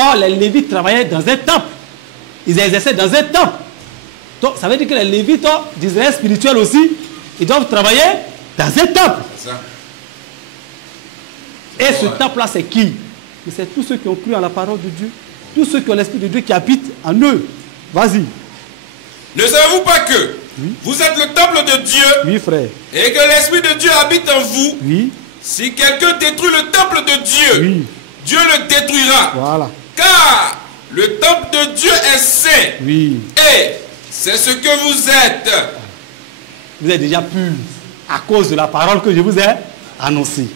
Or, les Lévites travaillaient dans un temple. Ils exerçaient dans un temple. Donc, ça veut dire que les Lévites d'Israël spirituel aussi, ils doivent travailler dans un temple. Et ce temple-là, c'est qui? C'est tous ceux qui ont cru en la parole de Dieu. Tous ceux qui ont l'Esprit de Dieu qui habite en eux. Vas-y. Ne savez-vous pas que vous êtes le temple de Dieu? Oui, frère. Et que l'Esprit de Dieu habite en vous? Oui. Si quelqu'un détruit le temple de Dieu, Dieu le détruira. Voilà. Car le temple de Dieu est saint. Oui. Et c'est ce que vous êtes. Vous êtes déjà purs à cause de la parole que je vous ai annoncée.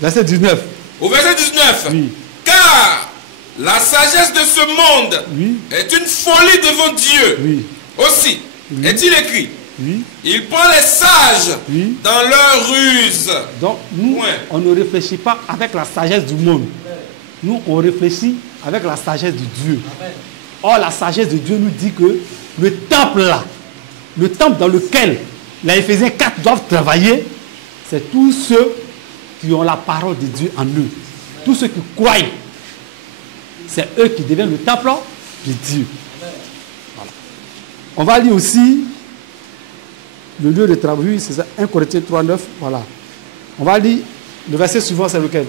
Verset 19. Au verset 19. Oui. Car la sagesse de ce monde est une folie devant Dieu. Oui. Aussi, est-il écrit, il prend les sages dans leur ruse. Donc, nous, on ne réfléchit pas avec la sagesse du monde. Nous, on réfléchit avec la sagesse de Dieu. Or, la sagesse de Dieu nous dit que le temple là, le temple dans lequel les Éphésiens 4 doivent travailler, c'est tous ceux qui ont la parole de Dieu en eux. Tous ceux qui croient. C'est eux qui deviennent le temple de Dieu. Voilà. On va lire aussi le lieu de travail, c'est ça, 1 Corinthiens 3:9. Voilà. On va lire le verset suivant, c'est lequel?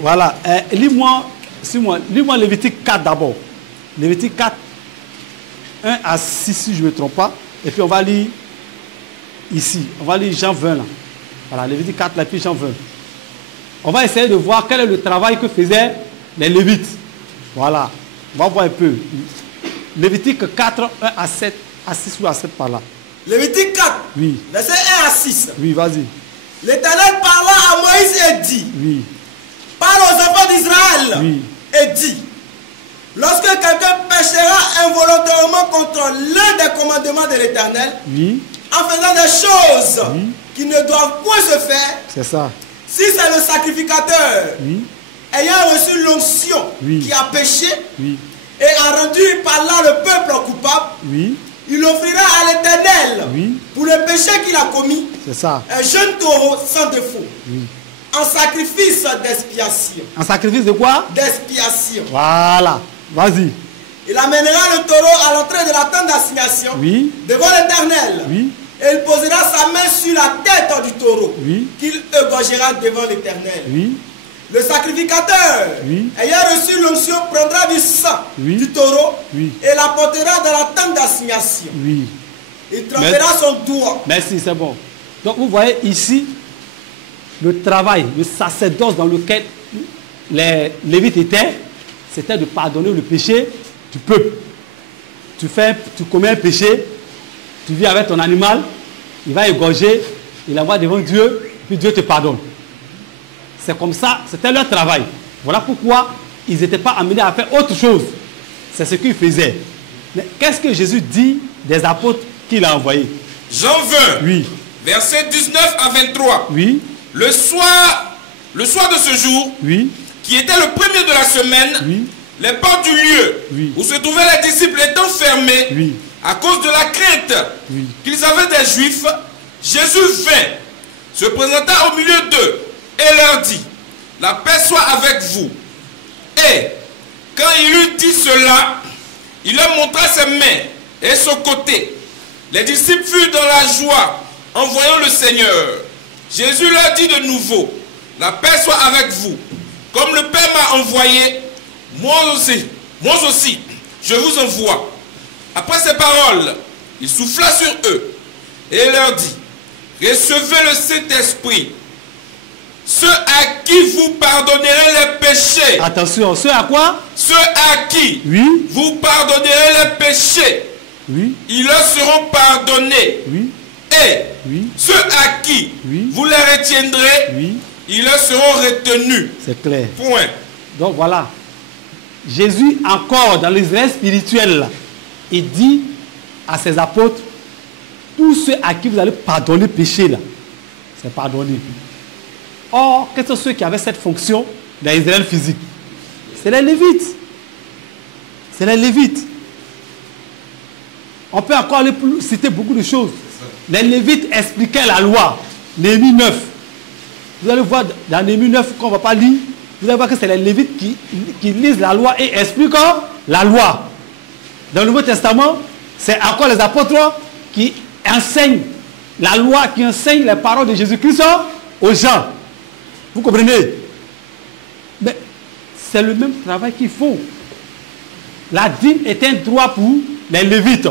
Voilà. Lis-moi Lévitique 4 d'abord. Lévitique 4, 1 à 6, si je ne me trompe pas. Et puis on va lire ici. On va lire Jean 20 là. Voilà, Lévitique 4, là, puis Jean 20. On va essayer de voir quel est le travail que faisaient les Lévites. Voilà. On va voir un peu. Lévitique 4, 1 à 7, à 6 ou à 7 par là. Lévitique 4, oui. Verset 1 à 6. Oui, vas-y. L'Éternel parla à Moïse et dit, oui. Parle aux enfants d'Israël et dit, lorsque quelqu'un péchera involontairement contre l'un des commandements de l'Éternel, en faisant des choses qui ne doivent point se faire, c'est ça. Si c'est le sacrificateur ayant reçu l'onction qui a péché et a rendu par là le peuple coupable, il offrira à l'Éternel pour le péché qu'il a commis un jeune taureau sans défaut. En sacrifice d'expiation. En sacrifice de quoi? D'expiation. Voilà. Vas-y. Il amènera le taureau à l'entrée de la tente d'assignation devant l'Éternel. Et il posera sa main sur la tête du taureau qu'il égorgera devant l'Éternel. Le sacrificateur ayant reçu l'onction prendra du sang du taureau et l'apportera dans la tente d'assignation. Il trempera son doigt. Merci, c'est bon. Donc vous voyez ici le travail, le sacerdoce dans lequel les Lévites étaient, c'était de pardonner le péché du peuple. Tu commets un péché, tu vis avec ton animal, il va égorger, il l'envoie devant Dieu, puis Dieu te pardonne. C'est comme ça, c'était leur travail. Voilà pourquoi ils n'étaient pas amenés à faire autre chose. C'est ce qu'ils faisaient. Mais qu'est-ce que Jésus dit des apôtres qu'il a envoyés? Jean 20, versets 19 à 23. Le soir de ce jour, qui était le premier de la semaine, les portes du lieu où se trouvaient les disciples étant fermées, à cause de la crainte qu'ils avaient des Juifs, Jésus vint, se présenta au milieu d'eux et leur dit, la paix soit avec vous. Et quand il eut dit cela, il leur montra ses mains et son côté. Les disciples furent dans la joie en voyant le Seigneur. Jésus leur dit de nouveau, la paix soit avec vous. Comme le Père m'a envoyé, moi aussi, je vous envoie. Après ces paroles, il souffla sur eux et leur dit, recevez le Saint-Esprit. Ceux à qui vous pardonnerez les péchés. Attention, ceux à quoi? Ceux à qui vous pardonnerez les péchés. Ils leur seront pardonnés. Et ceux à qui vous les retiendrez, ils leur seront retenus. C'est clair. Point. Donc voilà. Jésus, encore dans l'Israël spirituel, là, il dit à ses apôtres, tous ceux à qui vous allez pardonner le péché, là, c'est pardonné. Or, quels sont ceux qui avaient cette fonction dans l'Israël physique? C'est les Lévites. C'est les Lévites. On peut encore citer beaucoup de choses. Les Lévites expliquaient la loi. Néhémie 9. Vous allez voir dans Néhémie 9 qu'on ne va pas lire. Vous allez voir que c'est les Lévites qui lisent la loi et expliquent la loi. Dans le Nouveau Testament, c'est encore les apôtres qui enseignent la loi, qui enseignent les paroles de Jésus-Christ aux gens. Vous comprenez? Mais c'est le même travail qu'ils font. La dîme est un droit pour les Lévites.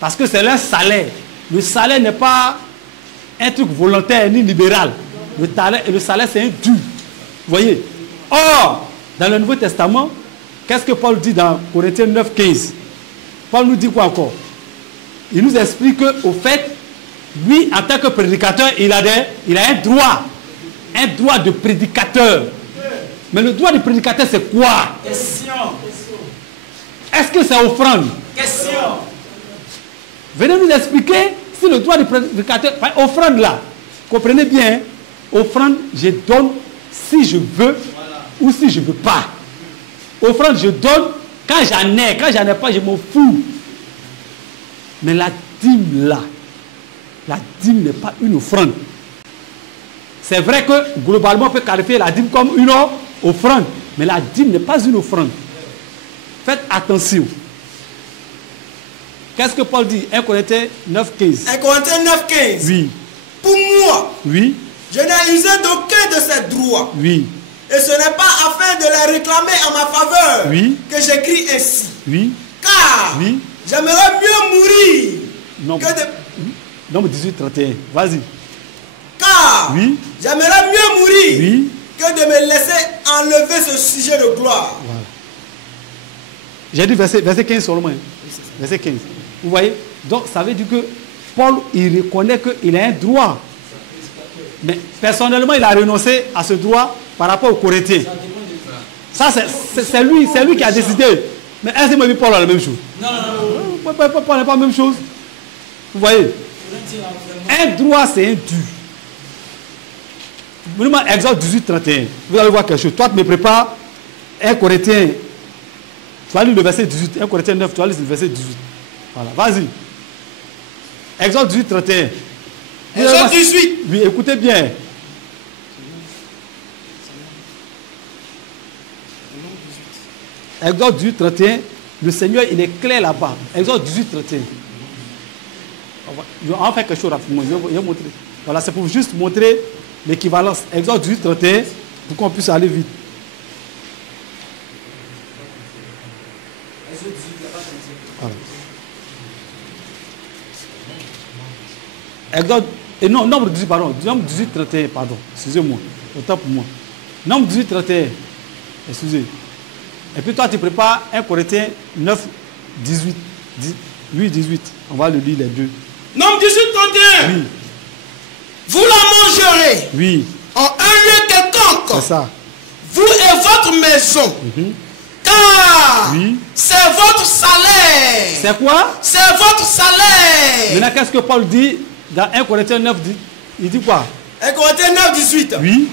Parce que c'est leur salaire. Le salaire n'est pas un truc volontaire ni libéral. Le salaire, c'est un dû. Vous voyez? Or, dans le Nouveau Testament, qu'est-ce que Paul dit dans Corinthiens 9, 15? Paul nous dit quoi encore? Il nous explique qu'au fait, lui, en tant que prédicateur, il a un droit de prédicateur. Mais le droit de prédicateur, c'est quoi? Question. Est-ce que c'est offrande? Question. Venez nous expliquer si le droit de prédicateur, enfin, offrande là, comprenez bien, offrande, je donne si je veux ou si je ne veux pas. Offrande, je donne quand j'en ai pas, je m'en fous. Mais la dîme là, la dîme n'est pas une offrande. C'est vrai que globalement on peut qualifier la dîme comme une offrande, mais la dîme n'est pas une offrande. Faites attention. Qu'est-ce que Paul dit? 1 Corinthiens 9, 15. 1 Corinthiens 9, 15. Oui. Pour moi, oui, je n'ai usé d'aucun de ces droits. Oui. Et ce n'est pas afin de les réclamer en ma faveur que j'écris ainsi. Oui. Car j'aimerais mieux mourir que de... Nombre 18, 31. Vas-y. Car j'aimerais mieux mourir que de me laisser enlever ce sujet de gloire. Voilà. J'ai dit verset 15 seulement. Verset 15. Vous voyez? Donc ça veut dire que Paul, il reconnaît qu'il a un droit. Mais personnellement, il a renoncé à ce droit par rapport aux Corinthiens. Ça, c'est lui qui a décidé. Mais est-ce que Paul a la même chose? Non. Paul n'a pas la même chose. Vous voyez? Un droit, c'est un dû. Exode 18, 31. Vous allez voir quelque chose. Toi, tu me prépares 1 Corinthien. Tu vas lire le verset 18. 1 Corinthien 9, tu vas lire le verset 18. Voilà, vas-y. Exode 18, 31. Exode 18. Oui, écoutez bien. Exode 18, 31. Le Seigneur, il est clair là-bas. Exode 18, 31. On va faire quelque chose rapidement. Je vais montrer. Voilà, c'est pour juste montrer l'équivalence. Exode 18, 31, pour qu'on puisse aller vite. Voilà. Exode, et non, nombre 18, pardon. Nombre 18, 31, pardon. Excusez-moi. Autant pour moi. Nombre 18, 31. Excusez. Et puis toi, tu prépares 1 Corinthiens 9, 18. 8, 18. On va le lire les deux. Nombre 18, 31. Oui. Vous la mangerez. Oui. En un lieu quelconque. C'est ça. Vous et votre maison. Car c'est votre salaire. C'est quoi? C'est votre salaire. Maintenant, qu'est-ce que Paul dit dans 1 Corinthiens 9? Il dit quoi? 1 Corinthiens 9, 18. Oui.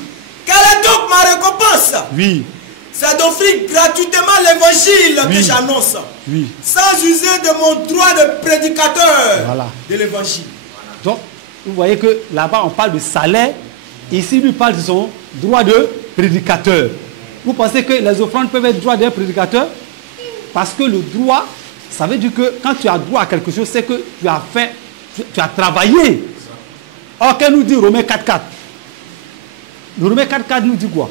Quelle est donc ma récompense? Oui. C'est d'offrir gratuitement l'évangile que j'annonce. Oui. Sans user de mon droit de prédicateur de l'évangile. Donc, vous voyez que là-bas, on parle de salaire. Ici, lui parle de son droit de prédicateur. Vous pensez que les offrandes peuvent être droit d'un prédicateur? Parce que le droit, ça veut dire que quand tu as droit à quelque chose, c'est que tu as fait, tu as travaillé. Or, qu'elle nous dit Romains 4.4? Le Romains 4.4 nous dit quoi?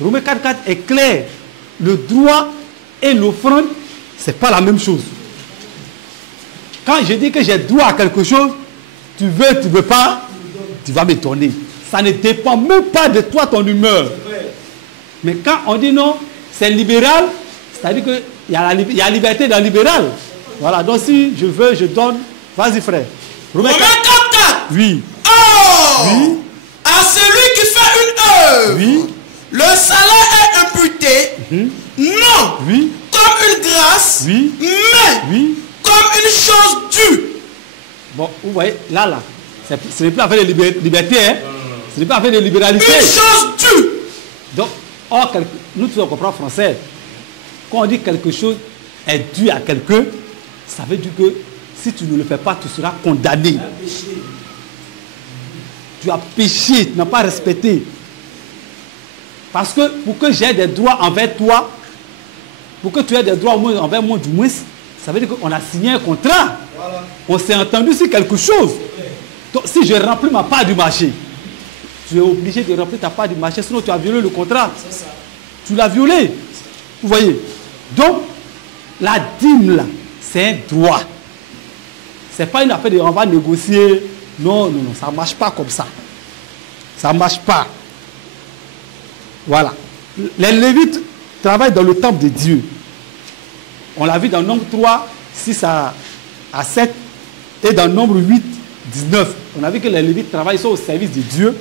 Romains 4.4 est clair. Le droit et l'offrande, ce n'est pas la même chose. Quand je dis que j'ai droit à quelque chose, tu veux, tu ne veux pas, tu vas m'étonner. Ça ne dépend même pas de toi, ton humeur. Mais quand on dit non, c'est libéral, c'est-à-dire qu'il y a liberté dans le libéral. Voilà, donc si je veux, je donne. Vas-y, frère. Romains 4.4. Oui. Oh! Oui. À celui qui fait une œuvre. Oui. Le salaire est imputé, non comme une grâce, mais comme une chose due. Bon, vous voyez, là, ce n'est plus affaire de liberté, hein? Ce n'est pas affaire de libéralité. Une chose due. Donc, nous tous on comprend français. Quand on dit quelque chose est dû à quelqu'un, ça veut dire que si tu ne le fais pas, tu seras condamné. Tu as péché, tu n'as pas respecté. Parce que pour que j'ai des droits envers toi, pour que tu aies des droits envers moi du moins, ça veut dire qu'on a signé un contrat. Voilà. On s'est entendu sur quelque chose. Donc si je remplis ma part du marché, tu es obligé de remplir ta part du marché, sinon tu as violé le contrat. Ça. Tu l'as violé. Vous voyez. Donc, la dîme là, c'est un droit. Ce n'est pas une affaire de on va négocier. Non, ça ne marche pas comme ça. Ça ne marche pas. Voilà. Les Lévites travaillent dans le temple de Dieu. On l'a vu dans Nombre 3, 6 à 7 et dans Nombre 8, 19. On a vu que les Lévites travaillent au service de Dieu.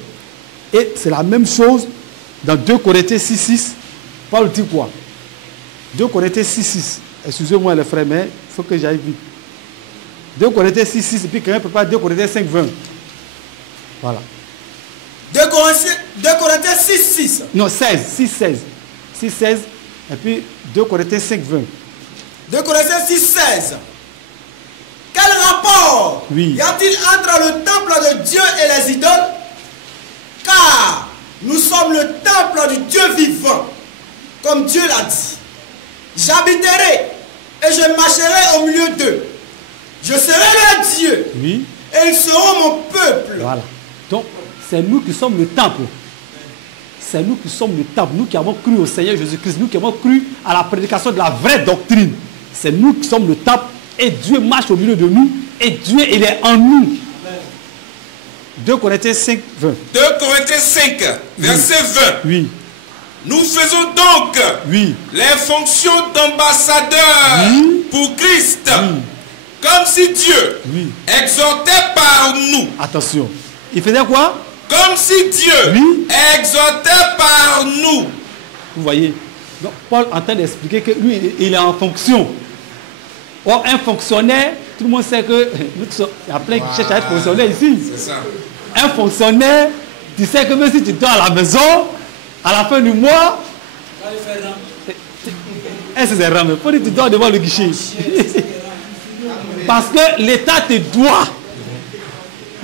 Et c'est la même chose dans 2 Corinthiens 6, 6. Paul dit quoi? 2 Corinthiens 6, 6. Excusez-moi les frères, mais il faut que j'aille vite. 2 Corinthiens 6, 6. Et puis quand même prépare 2 Corinthiens 5, 20. Voilà. 2 Corinthiens 6, 6. Non, 16. 6, 16. 6, 16. Et puis 2 Corinthiens 5, 20. 2 Corinthiens 6, 16. Quel rapport y a-t-il entre le temple de Dieu et les idoles? Car nous sommes le temple du Dieu vivant, comme Dieu l'a dit. J'habiterai et je marcherai au milieu d'eux. Je serai leur Dieu et ils seront mon peuple. Voilà. Donc, c'est nous qui sommes le temple. C'est nous qui sommes le temple. Nous qui avons cru au Seigneur Jésus-Christ. Nous qui avons cru à la prédication de la vraie doctrine. C'est nous qui sommes le temple. Et Dieu marche au milieu de nous. Et Dieu, il est en nous. 2 Corinthiens 5, 20. 2 Corinthiens 5, verset 20. Oui. Nous faisons donc les fonctions d'ambassadeurs pour Christ. Comme si Dieu exhortait par nous. Attention. Il faisait quoi? Comme si Dieu exhortait par nous. Vous voyez. Donc, Paul est en train d'expliquer que lui, il est en fonction. Or, un fonctionnaire, tout le monde sait que il y a plein qui cherchent à être fonctionnaire ici. C'est ça. Un fonctionnaire, tu sais que même si tu dors à la maison, à la fin du mois, est-ce que c'est rame? Faut dire que tu dors devant le guichet. Parce que l'État te doit.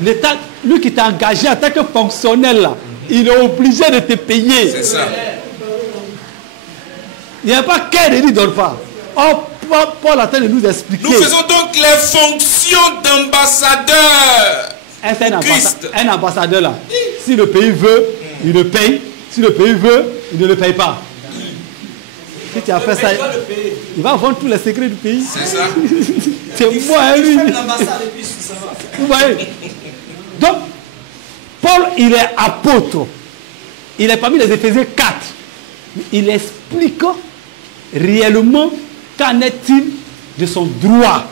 L'État, lui qui t'a engagé en tant que fonctionnaire, là, il est obligé de te payer. C'est ça. Il n'y a pas qu'un de lui ne dort pas. Or, Paul est en train de nous expliquer. Nous faisons donc les fonctions d'ambassadeurs. Un ambassadeur là, si le pays veut, il le paye. Si le pays veut, il ne le paye pas. Si tu as fait ça, il va vendre tous les secrets du pays. C'est ça. C'est moi, lui. Vous voyez? Donc, Paul, il est apôtre. Il est parmi les Éphésiens 4. Il explique réellement qu'en est-il de son droit.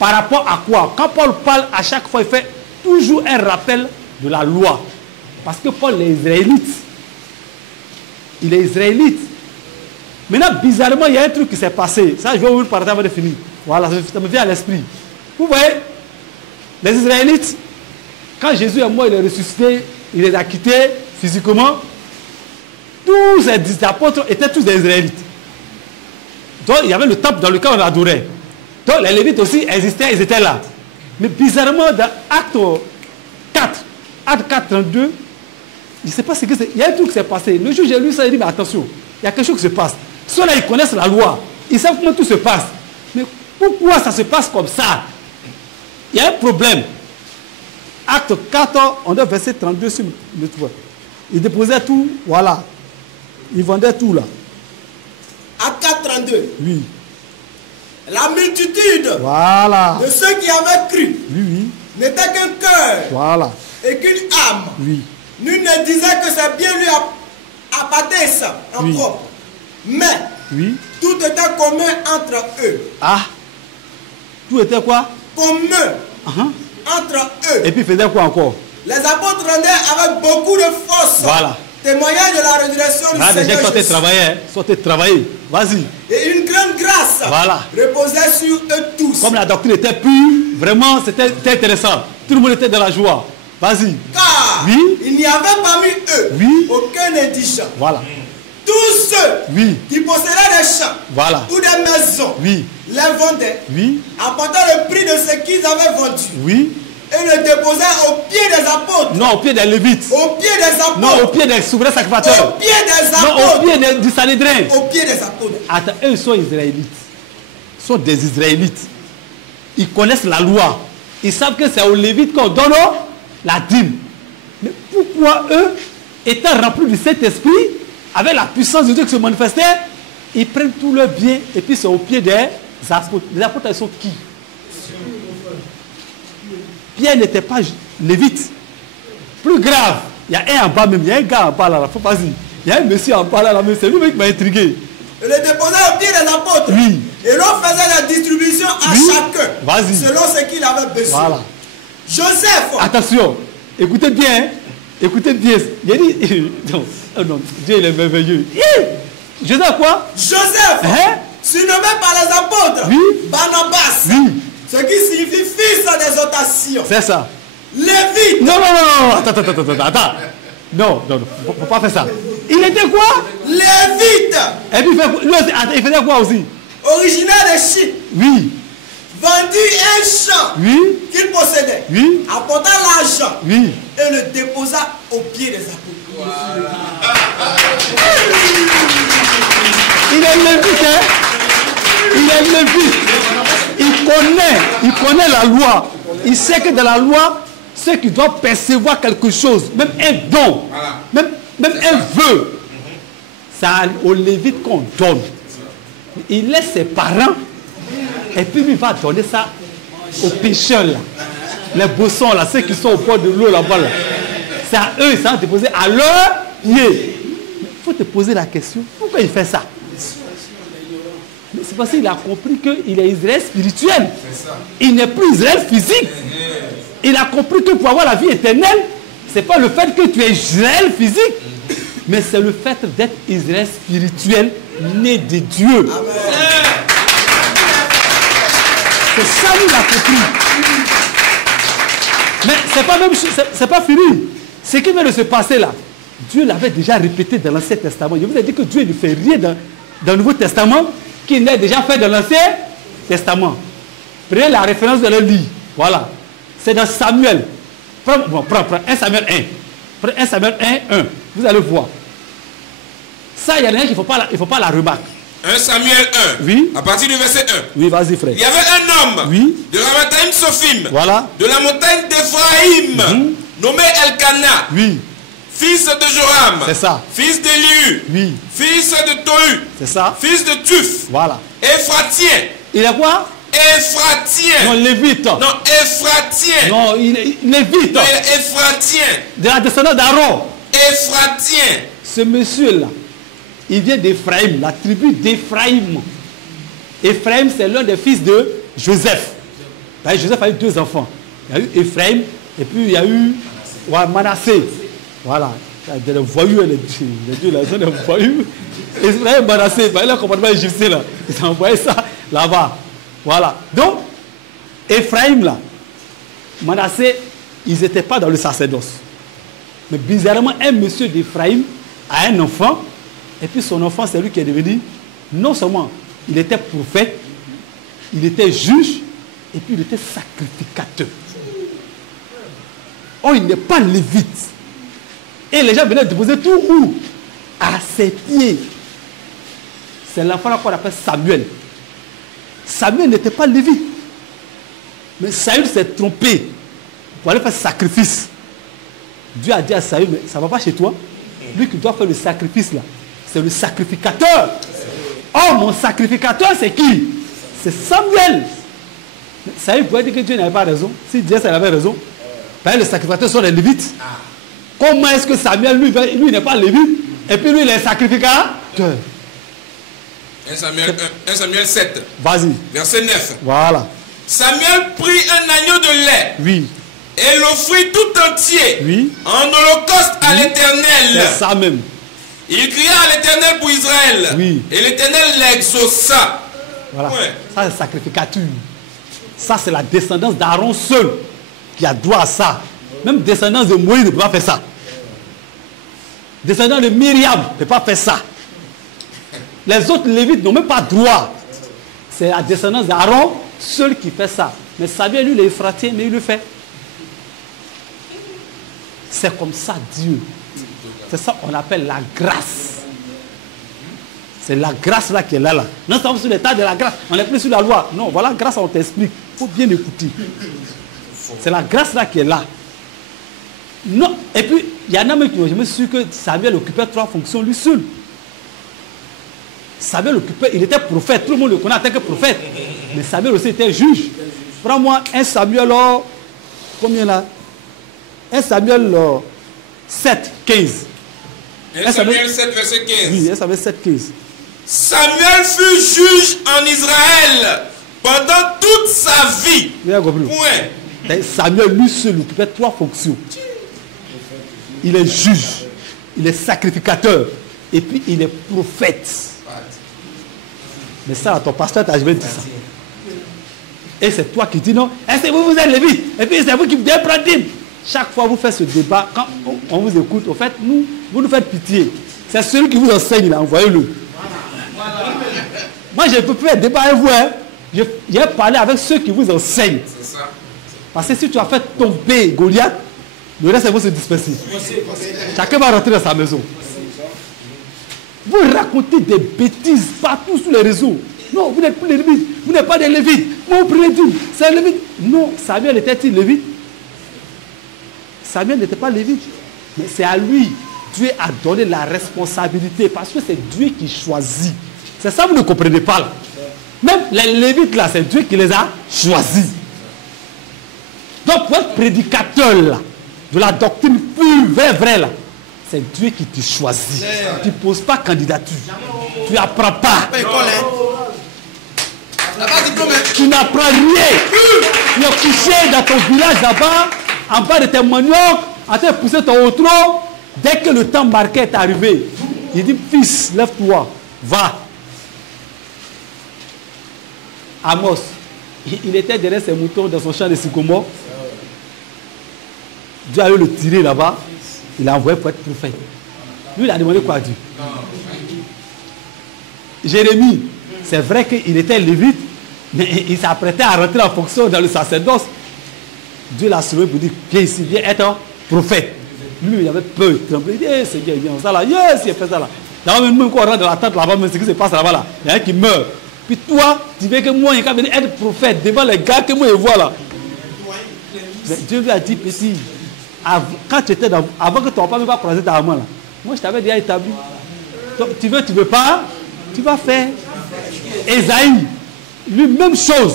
Par rapport à quoi? Quand Paul parle, à chaque fois, il fait toujours un rappel de la loi. Parce que Paul est israélite. Il est israélite. Maintenant, bizarrement, il y a un truc qui s'est passé. Ça, je vais vous parler avant de finir. Voilà, ça me vient à l'esprit. Vous voyez, les Israélites, quand Jésus est mort, il est ressuscité, il les a quittés physiquement. Tous ces apôtres étaient tous des Israélites. Donc, il y avait le temple dans lequel on adorait. Donc, les Lévites aussi existaient, ils étaient là. Mais bizarrement, dans Acte 4, 32, je ne sais pas ce que c'est. Il y a un truc qui s'est passé. Le jour où j'ai lu ça, il dit, mais attention, il y a quelque chose qui se passe. Ceux-là, ils connaissent la loi. Ils savent comment tout se passe. Mais pourquoi ça se passe comme ça? Il y a un problème. Acte 4, on a verset 32 sur le toit. Ils déposaient tout, voilà. Ils vendaient tout là. Acte 4, 32. Oui. La multitude de ceux qui avaient cru n'était qu'un cœur et qu'une âme. Oui. Nul ne disait que c'est bien lui appartenait en propre. Mais tout était commun entre eux. Ah. Tout était quoi? Commun entre eux. Et puis faisait quoi encore? Les apôtres rendaient avec beaucoup de force. Voilà. Témoignage de la résurrection du Seigneur Jésus. Sortez travailler. Vas-y. Et une grande grâce reposait sur eux tous. Comme la doctrine était pure, vraiment c'était intéressant. Tout le monde était dans la joie. Vas-y. Car il n'y avait parmi eux aucun indigent. Voilà. Tous ceux qui possédaient des champs ou des maisons les vendaient, apportant le prix de ce qu'ils avaient vendu. Et le déposa au pied des apôtres. Non, au pied des Lévites. Au pied des apôtres. Non, au pied des souverains sacrificateurs. Au pied des apôtres. Non, au pied du Sanhédrin. Au pied des apôtres. Attends, eux sont israélites. Ils sont des Israélites. Ils connaissent la loi. Ils savent que c'est aux Lévites qu'on donne la dîme. Mais pourquoi eux, étant remplis du Saint-Esprit, avec la puissance de Dieu qui se manifestait, ils prennent tout leur bien et puis c'est au pied des apôtres. Les apôtres, ils sont qui? Pierre n'était pas lévite. Plus grave, il y a un en bas même, il y a un gars en bas là, faut pas dire. Il y a un monsieur en bas là, c'est lui qui m'a intrigué. Il le déposait au pied des apôtres. Oui. Et l'on faisait la distribution à chacun. Vas-y. Selon ce qu'il avait besoin. Voilà. Joseph. Attention, écoutez bien. Hein? Écoutez bien. Il a dit, non, non, Dieu il est merveilleux. Joseph quoi? Joseph. Hein? Surnommé par les apôtres. Oui. Barnabas. Oui. Ce qui signifie fils d'exhortation. C'est ça. Lévite. Non, non, non, non, attends. Non, faut pas faire ça. Il était quoi? Lévite. Et puis il faisait quoi aussi? Originaire de Chypre. Oui. Vendit un champ qu'il possédait. Oui. Apporta l'argent. Oui. Et le déposa au pied des apôtres. Voilà. Il est lévite, hein? Il est lévite. Il connaît la loi. Il sait que dans la loi, ceux qui doivent percevoir quelque chose, même un don, même un vœu, c'est aux Lévites qu'on donne. Il laisse ses parents et puis il va donner ça aux pêcheurs là, les bossons là, ceux qui sont au bord de l'eau là-bas là. C'est à eux, ça va déposer à leur pied. Il faut te poser la question, pourquoi il fait ça? C'est parce qu'il a compris qu'il est Israël spirituel. Il n'est plus Israël physique. Il a compris que pour avoir la vie éternelle, ce n'est pas le fait que tu es Israël physique, mais c'est le fait d'être Israël spirituel, né de Dieu. C'est ça qu'il a compris. Mais c'est pas fini. Ce qui vient de se passer là, Dieu l'avait déjà répété dans l'Ancien Testament. Je vous ai dit que Dieu ne fait rien dans le Nouveau Testament qu'il n'a déjà fait dans l'Ancien Testament. Prenez la référence de le livre. Voilà. C'est dans Samuel. Prends 1 Samuel 1. Prends 1 Samuel 1, 1. Vous allez voir. Ça, il y a rien qu'il ne faut pas la remarque. 1 Samuel 1. Oui. À partir du verset 1. Oui, vas-y, frère. Il y avait un homme de Ramathaïm Sophim. Voilà. De la montagne d'Ephraïm. Nommé Elkana. Oui. Fils de Joram. C'est ça. Fils d'Éliu. Oui. Fils de Tohu. C'est ça. Fils de Tuf. Voilà. Ephratien. Il est quoi? Ephratien. Non, lévite. Non, Ephratien. Non, il est lévite. Non, il est Ephratien. De la descendance d'Aaron. Ephratien. Ce monsieur-là, il vient d'Ephraïm, la tribu d'Ephraïm. Ephraïm, c'est l'un des fils de Joseph. Joseph a eu 2 enfants. Il y a eu Ephraïm et puis il y a eu Manassé. Voilà. Les voyous, les dieux, là, ils sont des voyous. Ephraïm, Manassé, il a un commandement égyptien là. Ils ont envoyé ça là-bas. Voilà. Donc, Ephraïm là, Manassé, ils n'étaient pas dans le sacerdoce. Mais bizarrement, un monsieur d'Ephraïm a un enfant. Et puis son enfant, c'est lui qui est devenu, non seulement il était prophète, il était juge, et puis il était sacrificateur. Oh, il n'est pas lévite. Et les gens venaient déposer tout où? À ses pieds. C'est l'enfant qu'on appelle Samuel. Samuel n'était pas lévite. Mais Saül s'est trompé pour aller faire sacrifice. Dieu a dit à Saül, mais ça ne va pas chez toi. Lui qui doit faire le sacrifice là, c'est le sacrificateur. Oh, mon sacrificateur, c'est qui? C'est Samuel. Saül pouvait dire que Dieu n'avait pas raison. Si Dieu avait raison, ben, le sacrificateur sont les lévites. Comment est-ce que Samuel, lui n'est pas lévite, et puis lui, il est sacrificateur? 1 Samuel 7. Vas-y. Verset 9. Voilà. Samuel prit un agneau de lait. Oui. Et l'offrit tout entier. Oui. En holocauste à l'Éternel. C'est ça même. Il cria à l'Éternel pour Israël. Oui. Et l'Éternel l'exauça. Voilà. Ouais. Ça, c'est sacrificature. Ça, c'est la descendance d'Aaron seul qui a droit à ça. Même descendance de Moïse ne peut pas faire ça. Descendance de Myriam ne peut pas faire ça. Les autres Lévites n'ont même pas droit. C'est la descendance d'Aaron seul qui fait ça. Mais Samuel, lui, il est Ephratien, mais il le fait. C'est comme ça Dieu. C'est ça qu'on appelle la grâce. C'est la grâce là qui est là. Non, nous sommes sur l'état de la grâce. On n'est plus sur la loi. Non, voilà, grâce, on t'explique. Il faut bien écouter. C'est la grâce là qui est là. Non. Et puis, il y en a même qui ont jamais su que Samuel occupait 3 fonctions lui seul. Samuel occupait, il était prophète. Tout le monde le connaît en tant que prophète. Mais Samuel aussi était juge. Prends-moi un Samuel, combien là? Un Samuel 7, 15. 1 Samuel 7, verset 15. Oui, 1 Samuel 7, 15. Samuel fut juge en Israël pendant toute sa vie. Point. Samuel lui seul occupait 3 fonctions. Il est juge, il est sacrificateur, et puis il est prophète. Mais ça, ton pasteur t'a jamais dit ça. Et c'est toi qui dis non. Est-ce que vous êtes lévite? Et puis c'est vous qui devez prendre dîme. Chaque fois que vous faites ce débat, quand on vous écoute, au fait, vous nous faites pitié. C'est celui qui vous enseigne là, envoyez-le. Moi, je ne peux plus faire débat avec vous. Hein. J'ai parlé avec ceux qui vous enseignent. Parce que si tu as fait tomber Goliath, le reste va se disperser. Chacun va rentrer dans sa maison. Vous racontez des bêtises partout sur les réseaux. Non, vous n'êtes plus les lévites. Vous n'êtes pas des lévites. Vous prenez tout. C'est un lévite. Non, Samuel était-il lévite? Samuel n'était pas lévite. Mais c'est à lui. Dieu a donné la responsabilité parce que c'est Dieu qui choisit. C'est ça, vous ne comprenez pas là. Même les lévites là, c'est Dieu qui les a choisis. Donc pour être prédicateur là, de la doctrine pure, vraie là, c'est Dieu qui te choisit. Tu ne poses pas candidature. Tu n'apprends pas. Tu n'apprends rien. Tu es couché dans ton village là-bas, en bas de tes maniocs, en train de pousser ton outro. Dès que le temps marqué est arrivé, il dit, fils, lève-toi, va. Amos, il était derrière ses moutons dans son champ de sycomore. Dieu a eu le tirer là-bas. Il l'a envoyé pour être prophète. Lui, il a demandé quoi à Dieu? Jérémie, c'est vrai qu'il était lévite, mais il s'apprêtait à rentrer en fonction dans le sacerdoce. Dieu l'a sauvé pour dire, viens ici, viens être un prophète. Lui, il avait peur, il tremblait. Il dit, hey, Seigneur, viens, ça là, yes, il a fait ça là. Là, même quand on rentre dans la tente là-bas, mais ce qui se passe là-bas là, il y a un qui meurt. Puis toi, tu veux que moi, il va venir être prophète devant les gars que moi je vois là. Mais Dieu lui a dit, petit, quand tu étais dans, avant que ton papa ne va croiser ta main là, moi je t'avais déjà établi. Donc tu veux pas, tu vas faire. Esaïe, lui, même chose.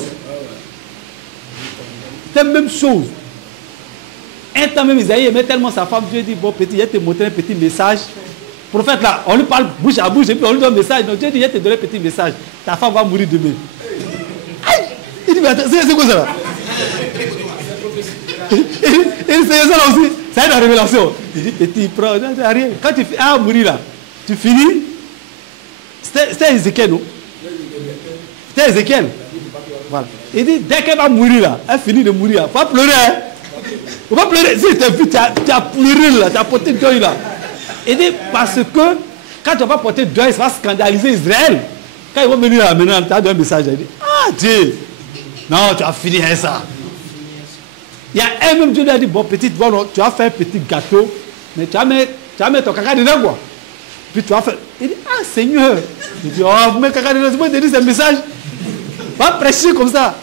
C'est la même chose. Un temps même, Esaïe aimait tellement sa femme, Dieu dit, bon petit, il va te montrer un petit message. Prophète là, on lui parle bouche à bouche et puis on lui donne un message. Donc Dieu dit, je vais te donner un petit message. Ta femme va mourir demain. Aïe! Il dit, mais attends, c'est quoi ça là? Et c'est ça là aussi. C'est une révélation. Il dit, petit, prends, rien. Quand tu fais mourir là, tu finis. C'était Ézéchiel, non? C'était Ézéchiel. Voilà. Il dit, dès qu'elle va mourir là, elle finit de mourir. Il ne faut pas pleurer. Hein? Il ne faut pas pleurer. Si tu as vu, tu as pleuré là, tu as porté le deuil là. Il dit, parce que quand tu ne vas pas porter deuil, ça va scandaliser Israël. Quand ils vont venir là maintenant, tu as donné un message. Il dit, ah Dieu, non, tu as fini avec ça. Il y a un même Dieu qui a dit, bon petit, bon, tu vas faire un petit gâteau, mais tu vas mettre ton caca dedans quoi. Puis tu vas faire. Il dit, ah Seigneur. Il dit, oh, vous mettez caca dedans, c'est moi qui te dis ce message. Va prêcher comme ça.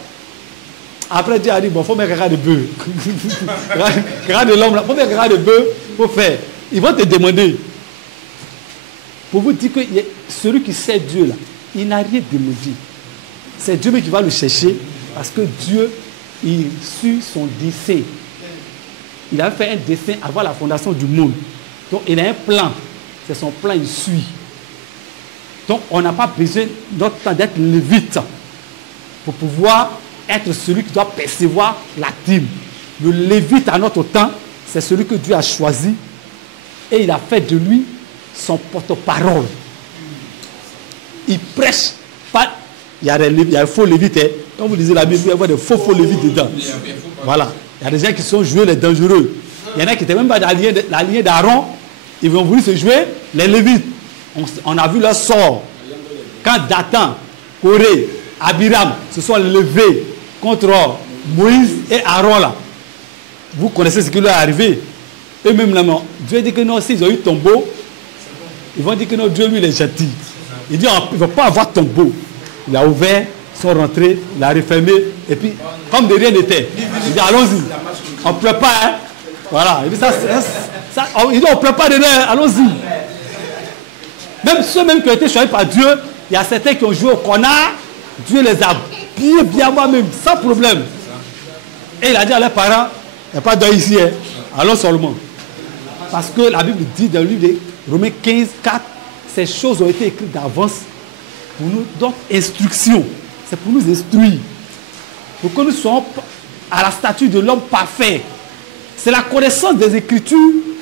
Après Dieu a dit, bon, il faut mettre caca de bœuf. Caca de l'homme là, il faut mettre caca de bœuf, il faut faire. Ils vont te demander. Pour vous dire que celui qui sait Dieu là, il n'a rien demandé. C'est Dieu qui va le chercher parce que Dieu, il suit son dessein. Il a fait un dessein avant la fondation du monde. Donc il a un plan. C'est son plan, il suit. Donc on n'a pas besoin notre temps d'être lévite pour pouvoir être celui qui doit percevoir la dîme. Le lévite à notre temps, c'est celui que Dieu a choisi. Et il a fait de lui son porte-parole. Il prêche pas. Il y a des faux lévites. Hein. Quand vous lisez la Bible, il y a des faux lévites dedans. Voilà. Il y a des gens qui sont joués les dangereux. Il y en a qui n'étaient même pas dans la lignée d'Aaron. Ils vont voulu se jouer les lévites. On a vu leur sort. Quand Dathan, Corée, Abiram se sont levés contre Moïse et Aaron là. Vous connaissez ce qui leur est arrivé. Eux-mêmes, là, non. Dieu dit que non, s'ils ont eu tombeau, ils vont dire que non, Dieu, lui, il est gentil. Il dit, il ne va pas avoir tombeau. Il a ouvert, ils sont rentrés, il a refermé, et puis, comme de rien n'était, il dit, allons-y. On ne pleure pas, hein. Voilà. Il dit, il dit, on ne pleure pas de rien, allons-y. Même ceux même qui ont été choisis par Dieu, il y a certains qui ont joué au connard, Dieu les a bien moi-même, sans problème. Et il a dit à leurs parents, il n'y a pas d'œil ici, hein. Allons seulement. Parce que la Bible dit dans le livre de Romains 15, 4, ces choses ont été écrites d'avance pour nous, donc instruction. C'est pour nous instruire. Pour que nous soyons à la stature de l'homme parfait. C'est la connaissance des Écritures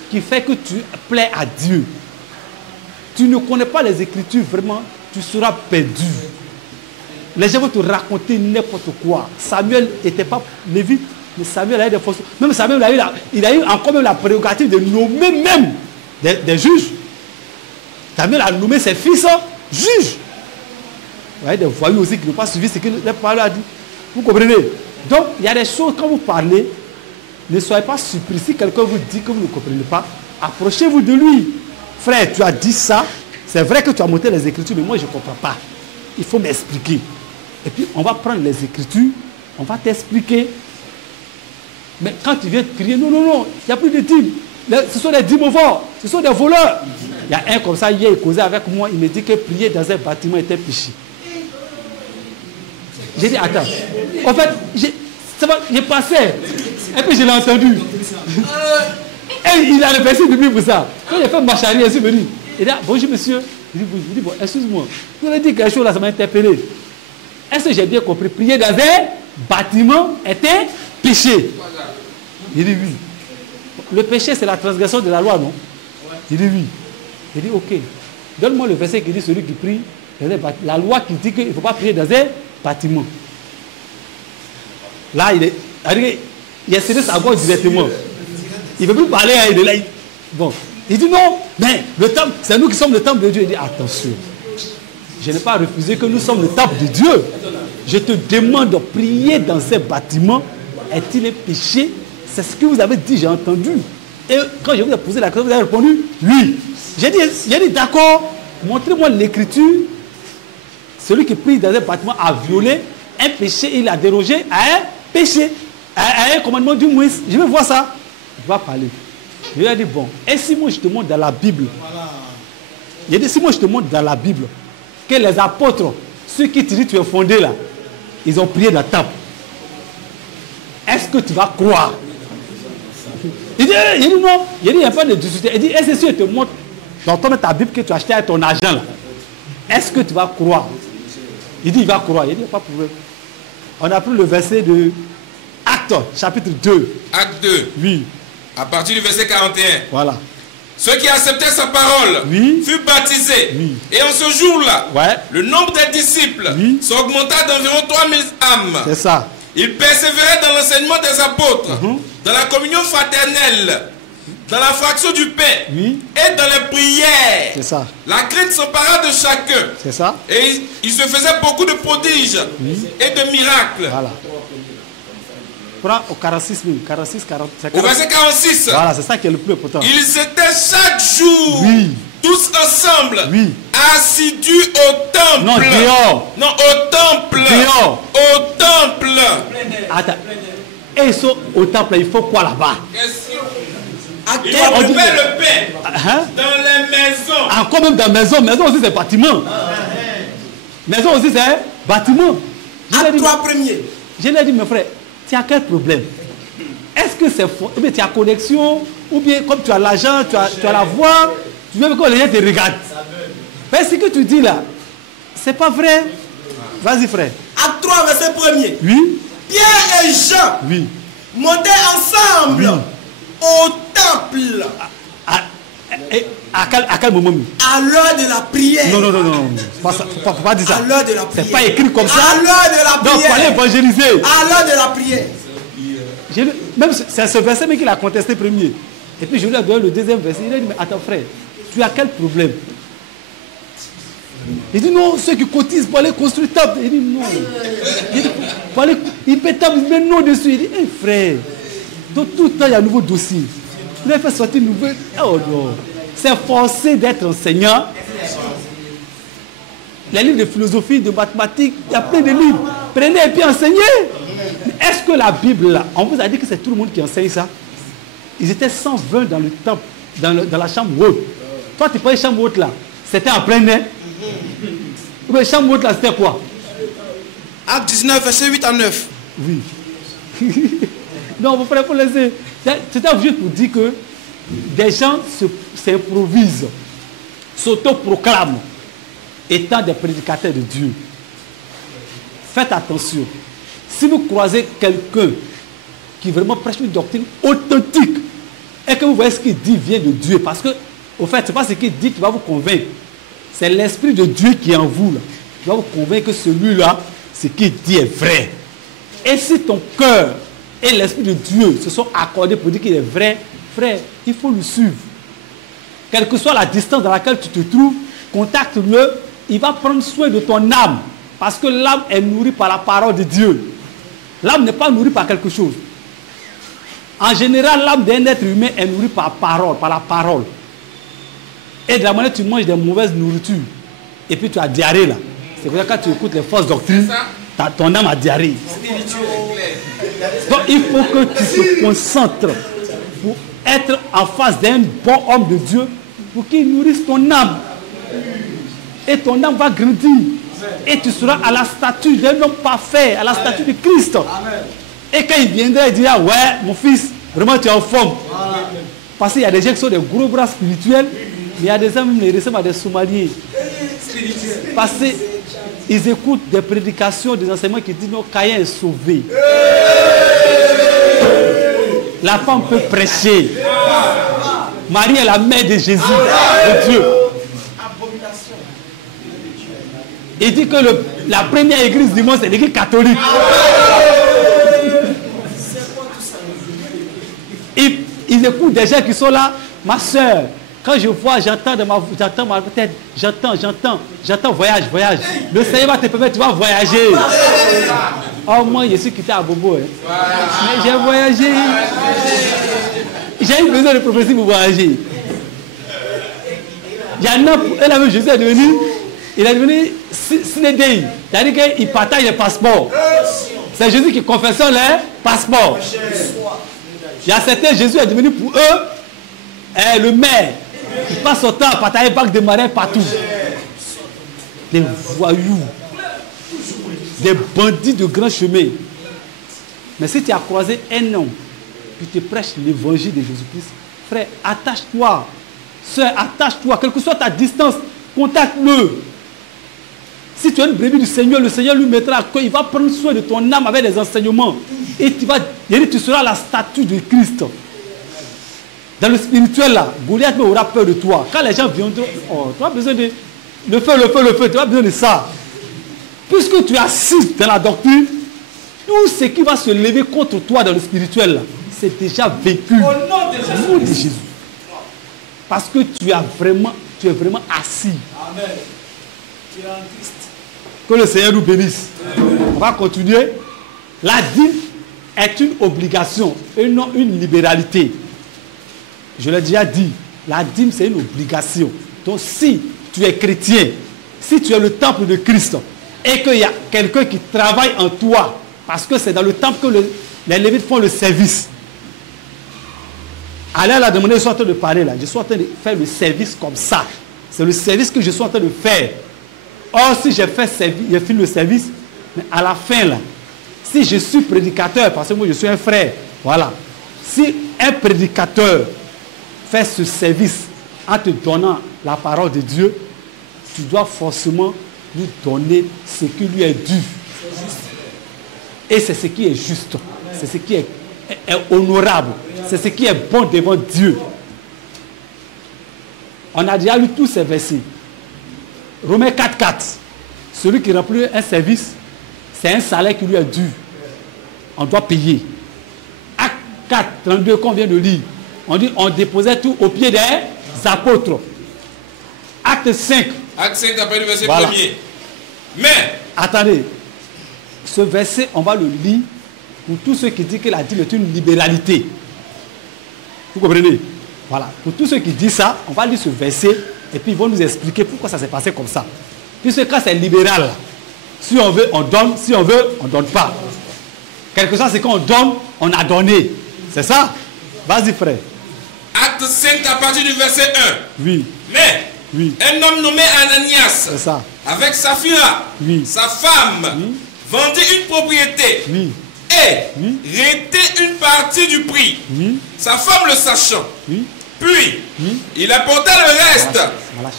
qui fait que tu plais à Dieu. Tu ne connais pas les Écritures, vraiment, tu seras perdu. Les gens vont te raconter n'importe quoi. Samuel n'était pas lévite, mais Samuel a eu des forces. Même Samuel il a eu encore même la prérogative de nommer même des juges. Samuel a nommé ses fils juges. Vous voyez des voyous aussi qui n'ont pas suivi ce que le parole a dit. Vous comprenez? Donc, il y a des choses, quand vous parlez, ne soyez pas surpris. Si quelqu'un vous dit que vous ne comprenez pas, approchez-vous de lui. Frère, tu as dit ça. C'est vrai que tu as monté les Écritures, mais moi, je ne comprends pas. Il faut m'expliquer. Et puis, on va prendre les Écritures, on va t'expliquer. Mais quand tu viens crier, non, non, non, il n'y a plus de dîmes. Ce sont des dîmes voleurs, ce sont des voleurs. Il y a un comme ça, hier, il causait avec moi, il me dit que prier dans un bâtiment était péché. J'ai dit, attends. En fait, j'ai passé. Et puis je l'ai entendu. Et il a reversé de lui pour ça. Quand il a fait ma charrière, il est venu. Il dit, bonjour monsieur. Il dit, bon, excuse-moi. Vous avez dit quelque chose là, ça m'a interpellé. Est-ce que j'ai bien compris? Prier dans un bâtiment était péché. Il dit oui. Le péché, c'est la transgression de la loi, non? Il dit oui. Il dit ok. Donne-moi le verset qui dit celui qui prie dans un bâtiment. La loi qui dit qu'il ne faut pas prier dans un bâtiment. Là, il a serré sa gorge directement. Il ne veut plus parler à il là. Bon. Il dit non, mais le temple, c'est nous qui sommes le temple de Dieu. Il dit attention. Je n'ai pas refusé que nous sommes le temple de Dieu. Je te demande de prier dans ces bâtiments. Est-il un péché? C'est ce que vous avez dit, j'ai entendu. Et quand je vous ai posé la question, vous avez répondu oui. J'ai dit d'accord, montrez-moi l'écriture. Celui qui prie dans un bâtiment a violé un péché, il a dérogé à un péché, à un commandement du Moïse. Je veux voir ça. Il va parler. Je lui ai dit bon, et si moi je te montre dans la Bible, il a dit si moi je te montre dans la Bible que les apôtres, ceux qui te disent tu es fondé là, ils ont prié dans la table. Est-ce que tu vas croire? Il dit non. Il dit il n'y a pas de difficulté. Il dit est-ce que si je te montre dans ta Bible que tu as acheté avec ton argent là, est-ce que tu vas croire? Il dit il va croire. Il dit il n'y a pas de problème. On a pris le verset de Actes, chapitre 2. Acte 2. Oui. À partir du verset 41. Voilà. Ceux qui acceptaient sa parole furent baptisés. Oui. Et en ce jour-là, le nombre des disciples s'augmenta d'environ 3000 âmes. C'est ça. Ils persévéraient dans l'enseignement des apôtres, dans la communion fraternelle, dans la fraction du pain et dans les prières. C'est ça. La crainte s'empara de chacun. C'est ça. Et il se faisait beaucoup de prodiges et de miracles. Voilà. Prends au 46 000, 46, 40, au verset 46. Voilà, c'est ça qui est le plus important. Ils étaient chaque jour, tous ensemble, assidus au temple. Non, dehors. Non, au temple. Dehors. Au temple. Attends. Et ils sont au temple, il faut quoi là-bas? Ils occupaient le pain dans les maisons. Encore même dans la maison. Maison aussi c'est bâtiment. Maison aussi c'est bâtiment. À trois premiers. Je lui ai dit, mes frères, tu as quel problème? Est-ce que c'est faux? Ou bien tu as connexion? Ou bien comme tu as l'argent, tu as la voix, tu veux que les gens te regardent? Mais ce que tu dis là, c'est pas vrai. Vas-y frère. Acte 3, verset 1er. Oui. Pierre et Jean montaient ensemble au temple. À quel moment? À l'heure de la prière. Non. Faut pas dire ça. À l'heure de la prière. C'est pas écrit comme ça. À l'heure de la prière. Donc, il fallait évangéliser. À l'heure de la prière. Même c'est ce verset qu'il a contesté premier. Et puis je lui ai donné le deuxième verset. Il a dit, mais attends frère, tu as quel problème? Il dit non, ceux qui cotisent pour aller construire table. Il dit non. Il dit, il paie table, il met non dessus. Il dit, frère, donc tout le temps il y a un nouveau dossier. Vous avez fait sortir une nouvelle. Oh non. C'est forcé d'être enseignant. Les livres de philosophie, de mathématiques, il y a plein de livres. Prenez et puis enseignez. Est-ce que la Bible, là, on vous a dit que c'est tout le monde qui enseigne ça? Ils étaient 120 dans le temple, dans la chambre haute. Toi, tu prends une chambre haute là. C'était en plein air. La chambre haute là, c'était quoi? Acte 19, verset 8 à 9. Oui. Non, vous pouvez laisser. C'était juste pour dire que des gens s'improvisent, s'autoproclament étant des prédicateurs de Dieu. Faites attention. Si vous croisez quelqu'un qui vraiment prêche une doctrine authentique et que vous voyez ce qu'il dit vient de Dieu, parce que, au fait, ce n'est pas ce qu'il dit qui va vous convaincre. C'est l'Esprit de Dieu qui est en vous, là, qui va vous convaincre que celui-là, ce qu'il dit est vrai. Et si ton cœur et l'Esprit de Dieu se sont accordés pour dire qu'il est vrai, frère, il faut le suivre. Quelle que soit la distance dans laquelle tu te trouves, contacte-le, il va prendre soin de ton âme. Parce que l'âme est nourrie par la parole de Dieu. L'âme n'est pas nourrie par quelque chose. En général, l'âme d'un être humain est nourrie par la parole. Et de la manière tu manges des mauvaises nourritures, et puis tu as diarrhée là. C'est pour ça que quand tu écoutes les fausses doctrines, ton âme a diarrhée. Donc il faut que tu te concentres pour être en face d'un bon homme de Dieu, pour qu'il nourrisse ton âme. Et ton âme va grandir. Et tu seras à la statue d'un homme parfait, à la statue de Christ. Et quand il viendra, il dira, ouais, mon fils, vraiment tu es en forme. Parce qu'il y a des gens qui sont des gros bras spirituels, mais il y a des hommes qui ressemblent à des Somaliens. Parce qu'ils écoutent des prédications, des enseignements qui disent, non, Caïn est sauvé. La femme peut prêcher. Marie est la mère de Jésus, de Dieu. Il dit que la première église du monde, c'est l'église catholique. Ils écoutent des gens qui sont là. Ma soeur, quand je vois, j'entends dans ma tête, j'entends voyage. Le Seigneur va te permettre, tu vas voyager. Oh, moi, je suis quitté à Bobo. Hein. Mais j'ai voyagé. J'ai eu besoin de prophétie pour voyager. Il y en a, elle avait Jésus est devenu. Il est devenu Sinédéi. C'est-à-dire qu'il partage les passeports. C'est Jésus qui confessionne les passeports. Il y a certains, Jésus est devenu pour eux le maire. Il passe son temps à partager des bacs de marins partout. Des voyous. Des bandits de grand chemin. Mais si tu as croisé un homme qui te prêche l'évangile de Jésus-Christ, frère, attache-toi. Sœur, attache-toi. Quelle que soit ta distance, contacte-le. Si tu es une brebis du Seigneur, le Seigneur lui mettra à cœur. Il va prendre soin de ton âme avec des enseignements. Et tu seras la statue de Christ. Dans le spirituel, là, Goliath aura peur de toi. Quand les gens viendront, tu as besoin de le feu, tu as besoin de ça. Puisque tu es assis dans la doctrine, tout ce qui va se lever contre toi dans le spirituel, c'est déjà vécu. Au nom de Jésus. Parce que tu es vraiment assis. Amen. Tu es en Christ. Que le Seigneur nous bénisse. On va continuer. La dîme est une obligation et non une libéralité. Je l'ai déjà dit, la dîme c'est une obligation. Donc si tu es chrétien, si tu es le temple de Christ et qu'il y a quelqu'un qui travaille en toi, parce que c'est dans le temple que les Lévites font le service. Allez la demander, je suis en train de parler là, je suis en train de faire le service comme ça. C'est le service que je suis en train de faire. Or, si j'ai fini le service, mais à la fin là, si je suis prédicateur, parce que moi je suis un frère, voilà. Si un prédicateur fait ce service en te donnant la parole de Dieu, tu dois forcément lui donner ce qui lui est dû. Et c'est ce qui est juste. C'est ce qui est honorable. C'est ce qui est bon devant Dieu. On a déjà lu tous ces versets. Romains 4,4. Celui qui remplit un service, c'est un salaire qui lui est dû. On doit payer. Acte 4, 32 qu'on vient de lire. On dit on déposait tout au pied des apôtres. Acte 5. Acte 5 après le verset premier. Mais. Attendez. Ce verset, on va le lire pour tous ceux qui disent que la dîme est une libéralité. Vous comprenez? Voilà. Pour tous ceux qui disent ça, on va lire ce verset et puis ils vont nous expliquer pourquoi ça s'est passé comme ça. Puisque quand c'est libéral, si on veut, on donne. Si on veut, on ne donne pas. Quelque chose, c'est quand on donne, on a donné. C'est ça? Vas-y, frère. Acte 5 à partir du verset 1. Oui. Mais un homme nommé Ananias, avec Saphira, sa femme, vendit une propriété et rétait une partie du prix. Sa femme le sachant. Puis, il apporta le reste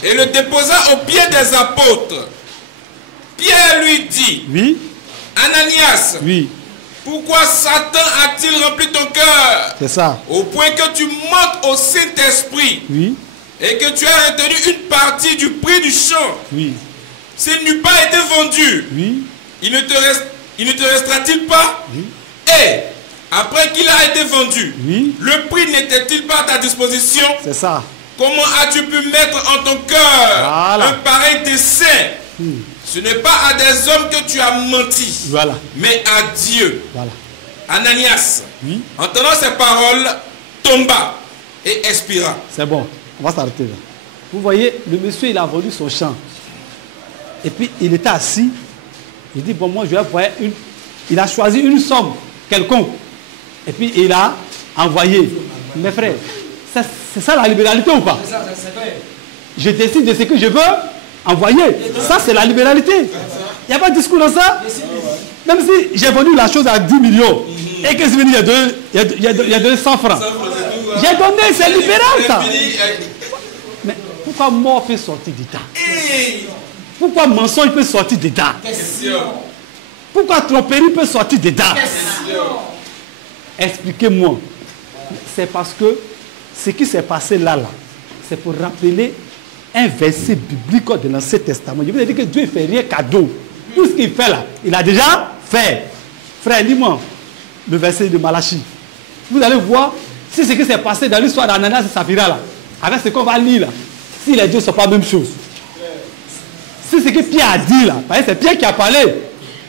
et le déposa aux pieds des apôtres. Pierre lui dit, Ananias, pourquoi Satan a-t-il rempli ton cœur? C'est ça. Au point que tu montes au Saint-Esprit et que tu as retenu une partie du prix du champ. S'il n'eût pas été vendu, il ne te restera-t-il pas? Et après qu'il a été vendu, le prix n'était-il pas à ta disposition? C'est ça. Comment as-tu pu mettre en ton cœur un pareil dessein? Ce n'est pas à des hommes que tu as menti, mais à Dieu. Ananias, entendant ces paroles, tomba et expira. C'est bon, on va s'arrêter là. Vous voyez, le monsieur, il a vendu son champ. Et puis, il était assis. Il dit, bon, moi, je vais voir une... Il a choisi une somme quelconque. Et puis, il a envoyé. Mes frères, c'est ça la libéralité ou pas? C'est vrai. Je décide de ce que je veux envoyer. Ça, c'est la libéralité. Il n'y a pas de discours dans ça. Même si j'ai vendu la chose à 10 millions et que c'est venu, il y a donné 100 francs. J'ai donné, c'est libéral ça. Mais pourquoi mort peut sortir dedans? Pourquoi mensonge peut sortir dedans? Pourquoi tromperie peut sortir dedans? Expliquez-moi. C'est parce que ce qui s'est passé là, c'est pour rappeler un verset biblique de l'Ancien Testament. Je vous ai dit que Dieu ne fait rien cadeau. Tout ce qu'il fait là, il a déjà fait. Frère, lis-moi le verset de Malachie. Vous allez voir si ce qui s'est passé dans l'histoire d'Ananias et Saphira là, avec ce qu'on va lire là, si les deux ne sont pas la même chose. Si ce que Pierre a dit là, c'est Pierre qui a parlé.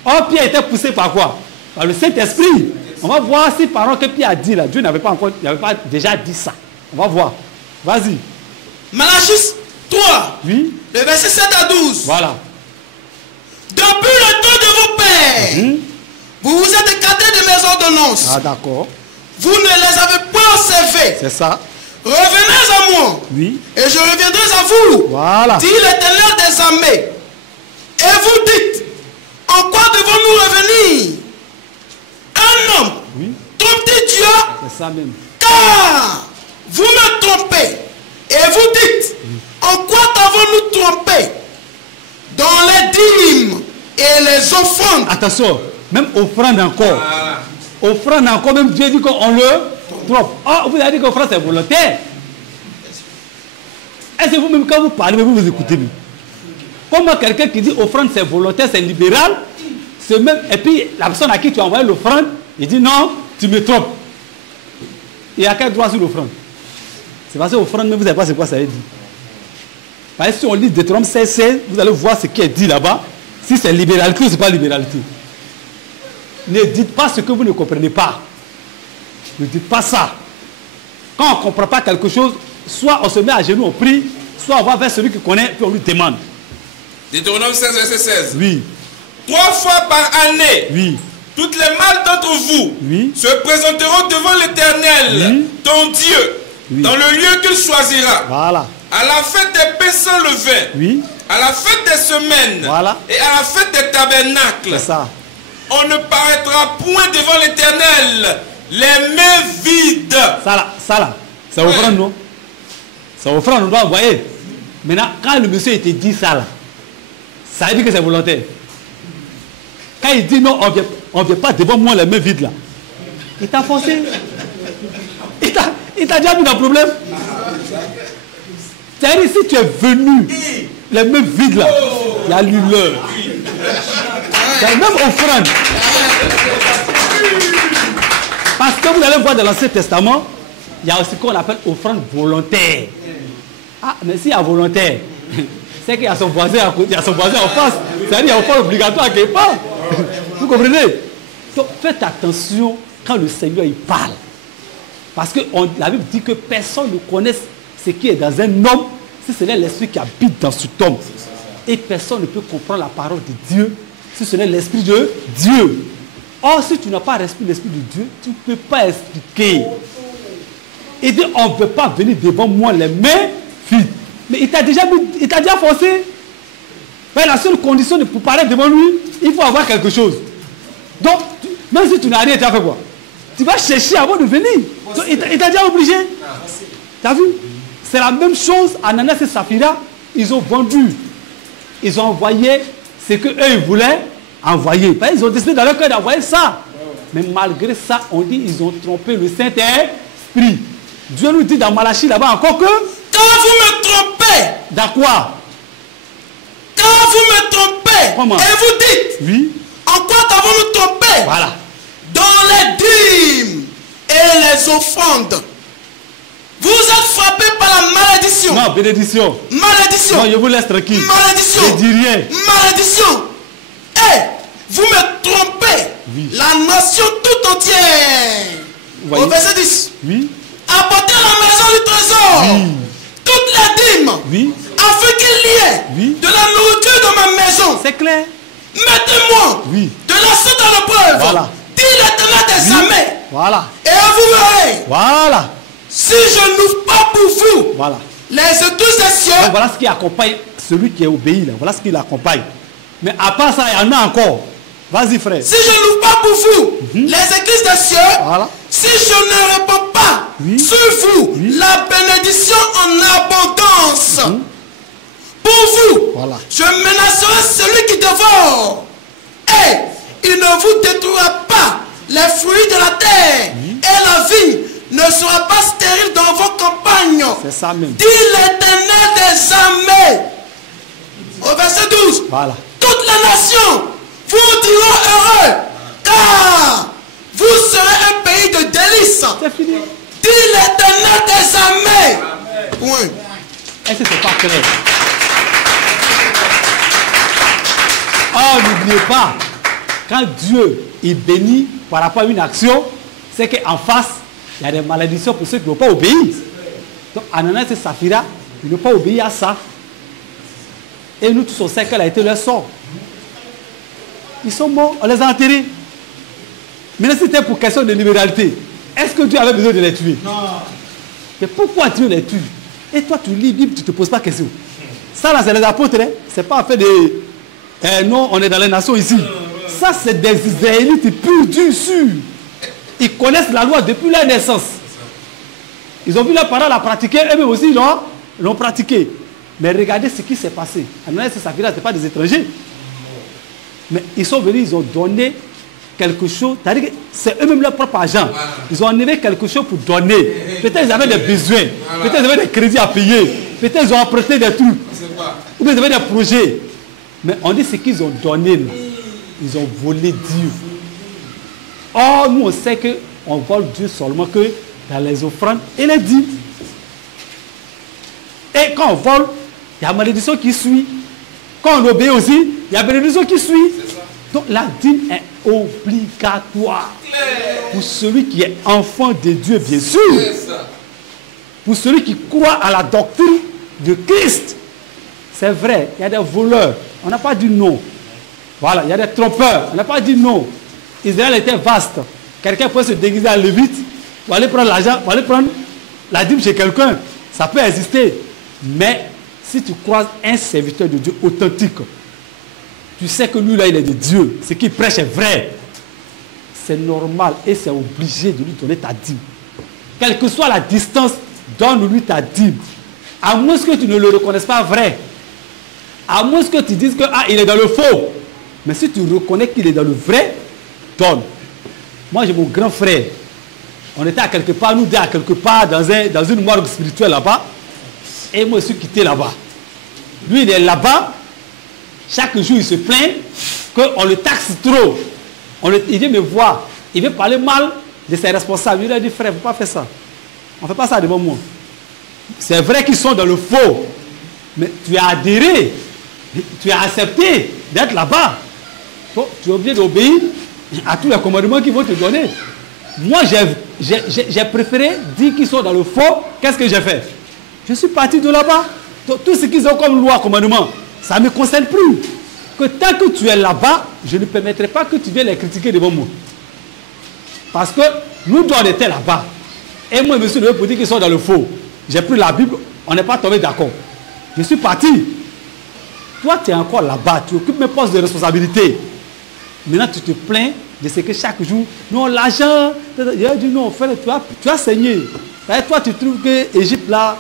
Or, Pierre était poussé par quoi? Par le Saint-Esprit. On va voir si par que Pierre a dit là, Dieu n'avait pas déjà dit ça. On va voir. Vas-y. Malachie 3. Le verset 7 à 12. Voilà. Depuis le temps de vos pères, vous vous êtes écartés de mes ordonnances. Ah, d'accord. Vous ne les avez pas observées. C'est ça. Revenez à moi. Et je reviendrai à vous. Voilà. Dit l'Éternel des armées. Et vous dites, en quoi devons-nous revenir? Un homme trompe-t-il Dieu? C'est ça même. Car vous me trompez. Et vous dites, en quoi t'avons-nous trompé? Dans les dîmes et les offrandes. Attention, même offrande encore. Offrande encore, même Dieu dit qu'on le trompe. Oh, vous avez dit qu'offrande c'est volontaire. Est-ce que vous-même, quand vous parlez, vous vous écoutez? Comment quelqu'un qui dit offrande c'est volontaire, c'est libéral, même, et puis la personne à qui tu as envoyé l'offrande, il dit non, tu me trompes. Il y a quel droit sur l'offrande? C'est parce que l'offrande, mais vous ne savez pas c'est quoi ça veut dire. Parce que si on lit Deutéronome 16, vous allez voir ce qui est dit là-bas. Si c'est libéralité ou ce n'est pas libéralité. Ne dites pas ce que vous ne comprenez pas. Ne dites pas ça. Quand on ne comprend pas quelque chose, soit on se met à genoux, on prie, soit on va vers celui qui connaît, puis on lui demande. Deutéronome 16, verset 16. 3 fois par année, toutes les mâles d'entre vous se présenteront devant l'Éternel, ton Dieu, dans le lieu qu'il choisira. Voilà. À la fête des pains sans levain, à la fête des semaines et à la fête des tabernacles. C'est ça. On ne paraîtra point devant l'Éternel les mains vides. Ça là, c'est offrande, non? C'est offrande, on doit envoyer. Maintenant, quand le monsieur te dit ça là, ça veut dire que c'est volontaire. Quand il dit non, on ne vient pas devant moi les mains vides là. Il t'a forcé. Il t'a déjà mis dans le problème. C'est-à-dire, si tu es venu les mains vides là, il y a l'humeur. C'est la même offrande. Parce que vous allez voir dans l'Ancien Testament, il y a aussi ce qu'on appelle offrande volontaire. Ah, mais s'il y a volontaire, c'est qu'il y a son voisin à côté, il y a son voisin en face. C'est-à-dire qu'il y a une offrande obligatoire quelque part. Vous comprenez? Donc faites attention quand le Seigneur il parle. Parce que la Bible dit que personne ne connaît ce qui est dans un homme si ce n'est l'esprit qui habite dans cet homme. Et personne ne peut comprendre la parole de Dieu si ce n'est l'esprit de Dieu. Or, si tu n'as pas l'esprit de Dieu, tu ne peux pas expliquer. Et dit, on ne peut pas venir devant moi les mains vides. Mais il t'a déjà forcé. Mais la seule condition de parler devant lui, il faut avoir quelque chose. Donc, même si tu n'as rien, tu as fait quoi? Tu vas chercher avant de venir. Donc, il t'a déjà obligé. Tu as vu? C'est la même chose. Ananias et Saphira, ils ont vendu. Ils ont envoyé ce qu'eux ils voulaient envoyer. Ils ont décidé dans leur cœur d'envoyer ça. Mais malgré ça, on dit qu'ils ont trompé le Saint-Esprit. Dieu nous dit dans Malachie là-bas encore que... Quand vous me trompez... Dans quoi? Quand vous me trompez... Comment? Et vous dites... Oui. En quoi t'avons-nous trompé? Voilà. Dans les dîmes et les offrandes. Vous êtes frappés par la malédiction. Non, bénédiction. Malédiction. Non, je vous laisse tranquille. Malédiction. Je dis rien. Malédiction. Et vous me trompez. Oui. La nation tout entière. Au verset 10. Oui. Apportez à la maison du trésor. Oui. Toutes les dîmes. Oui. Afin qu'il y ait oui. de la nourriture dans ma maison. C'est clair. Mettez-moi oui. de la sorte dans l'épreuve. Voilà. Dit l'Éternel des armées. Voilà. Et vous verrez. Voilà. Si je n'ouvre pas pour vous, voilà. Les écluses des cieux. Donc voilà ce qui accompagne celui qui est obéi là. Voilà ce qui l'accompagne. Mais à part ça, il y en a encore. Vas-y frère. Si je n'ouvre pas pour vous, les églises des cieux, voilà. Si je ne réponds pas sur vous, la bénédiction en abondance. Pour vous, voilà. Je menacerai celui qui dévore. Et il ne vous détruira pas les fruits de la terre. Et la vie ne sera pas stérile dans vos campagnes. C'est ça même. Dit l'Éternel des armées. Au verset 12. Voilà. Toutes les nations vous diront heureux, car vous serez un pays de délices. C'est fini. Dit l'Éternel des armées. Point. Est-ce que c'est pas clair? Oh, n'oubliez pas, quand Dieu il bénit par rapport à une action, c'est qu'en face, il y a des malédictions pour ceux qui n'ont pas obéi. Donc, Ananias et Saphira, ils n'ont pas obéi à ça. Et nous tous, on sait quel a été leur sort. Ils sont morts, on les a enterrés. Mais si c'était pour question de libéralité, est-ce que Dieu avait besoin de les tuer? Non. Mais pourquoi Dieu les tue? Et toi, tu lis la Bible, tu ne te poses pas de question. Ça, là, c'est les apôtres. Hein? Ce n'est pas en fait des... non, on est dans les nations ici. Ça, c'est des Israélites purs, durs, sûrs. Ils connaissent la loi depuis leur naissance. Ils ont vu leurs parents la pratiquer, eux-mêmes aussi, ils l'ont pratiqué. Mais regardez ce qui s'est passé. Ananias et Saphira, ce n'est pas des étrangers. Mais ils sont venus, ils ont donné quelque chose. C'est-à-dire que c'est eux-mêmes leur propre argent. Ils ont enlevé quelque chose pour donner. Peut-être ils avaient des besoins. Peut-être ils avaient des crédits à payer. Peut-être ils ont emprunté des trucs. Ou bien ils avaient des projets. Mais on dit ce qu'ils ont donné. Là. Ils ont volé Dieu. Or, nous, on sait qu'on vole Dieu seulement que dans les offrandes et les dîmes. Et quand on vole, il y a la malédiction qui suit. Quand on obéit aussi, il y a la bénédiction qui suit. Donc la dîme est obligatoire. Pour celui qui est enfant de Dieu, bien sûr. Pour celui qui croit à la doctrine de Christ. C'est vrai, il y a des voleurs. On n'a pas dit non. Voilà, il y a des trompeurs. On n'a pas dit non. Israël était vaste. Quelqu'un peut se déguiser en lévite pour aller prendre l'argent, pour aller prendre la dîme chez quelqu'un. Ça peut exister. Mais si tu croises un serviteur de Dieu authentique, tu sais que lui là il est de Dieu. Ce qu'il prêche est vrai. C'est normal et c'est obligé de lui donner ta dîme. Quelle que soit la distance, donne-lui ta dîme. À moins que tu ne le reconnaisses pas vrai. À moins que tu dises que il est dans le faux. Mais si tu reconnais qu'il est dans le vrai, donne. Moi j'ai mon grand frère. On était à quelque part, nous deux à quelque part dans une morgue spirituelle là-bas. Et moi je suis quitté là-bas. Lui il est là-bas. Chaque jour il se plaint qu'on le taxe trop. Il vient me voir. Il veut parler mal de ses responsables. Il a dit frère, il ne faut pas faire ça. On ne fait pas ça devant moi. C'est vrai qu'ils sont dans le faux. Mais tu as adhéré. Tu as accepté d'être là-bas. Donc, tu es obligé d'obéir à tous les commandements qu'ils vont te donner. moi j'ai préféré dire qu'ils sont dans le faux. Qu'est-ce que j'ai fait? Je suis parti de là-bas. Tout ce qu'ils ont comme loi, commandement, ça ne me concerne plus. Que tant que tu es là-bas, je ne permettrai pas que tu viennes les critiquer devant moi. Parce que nous on était là-bas. Et moi, je me suis levé pour dire qu'ils sont dans le faux. J'ai pris la Bible, on n'est pas tombé d'accord. Je suis parti. Toi, tu es encore là-bas, tu occupes mes postes de responsabilité. Maintenant, tu te plains de ce que chaque jour, non, l'argent, il a dit non, frère, tu as saigné. Toi, tu trouves que l'Égypte, là,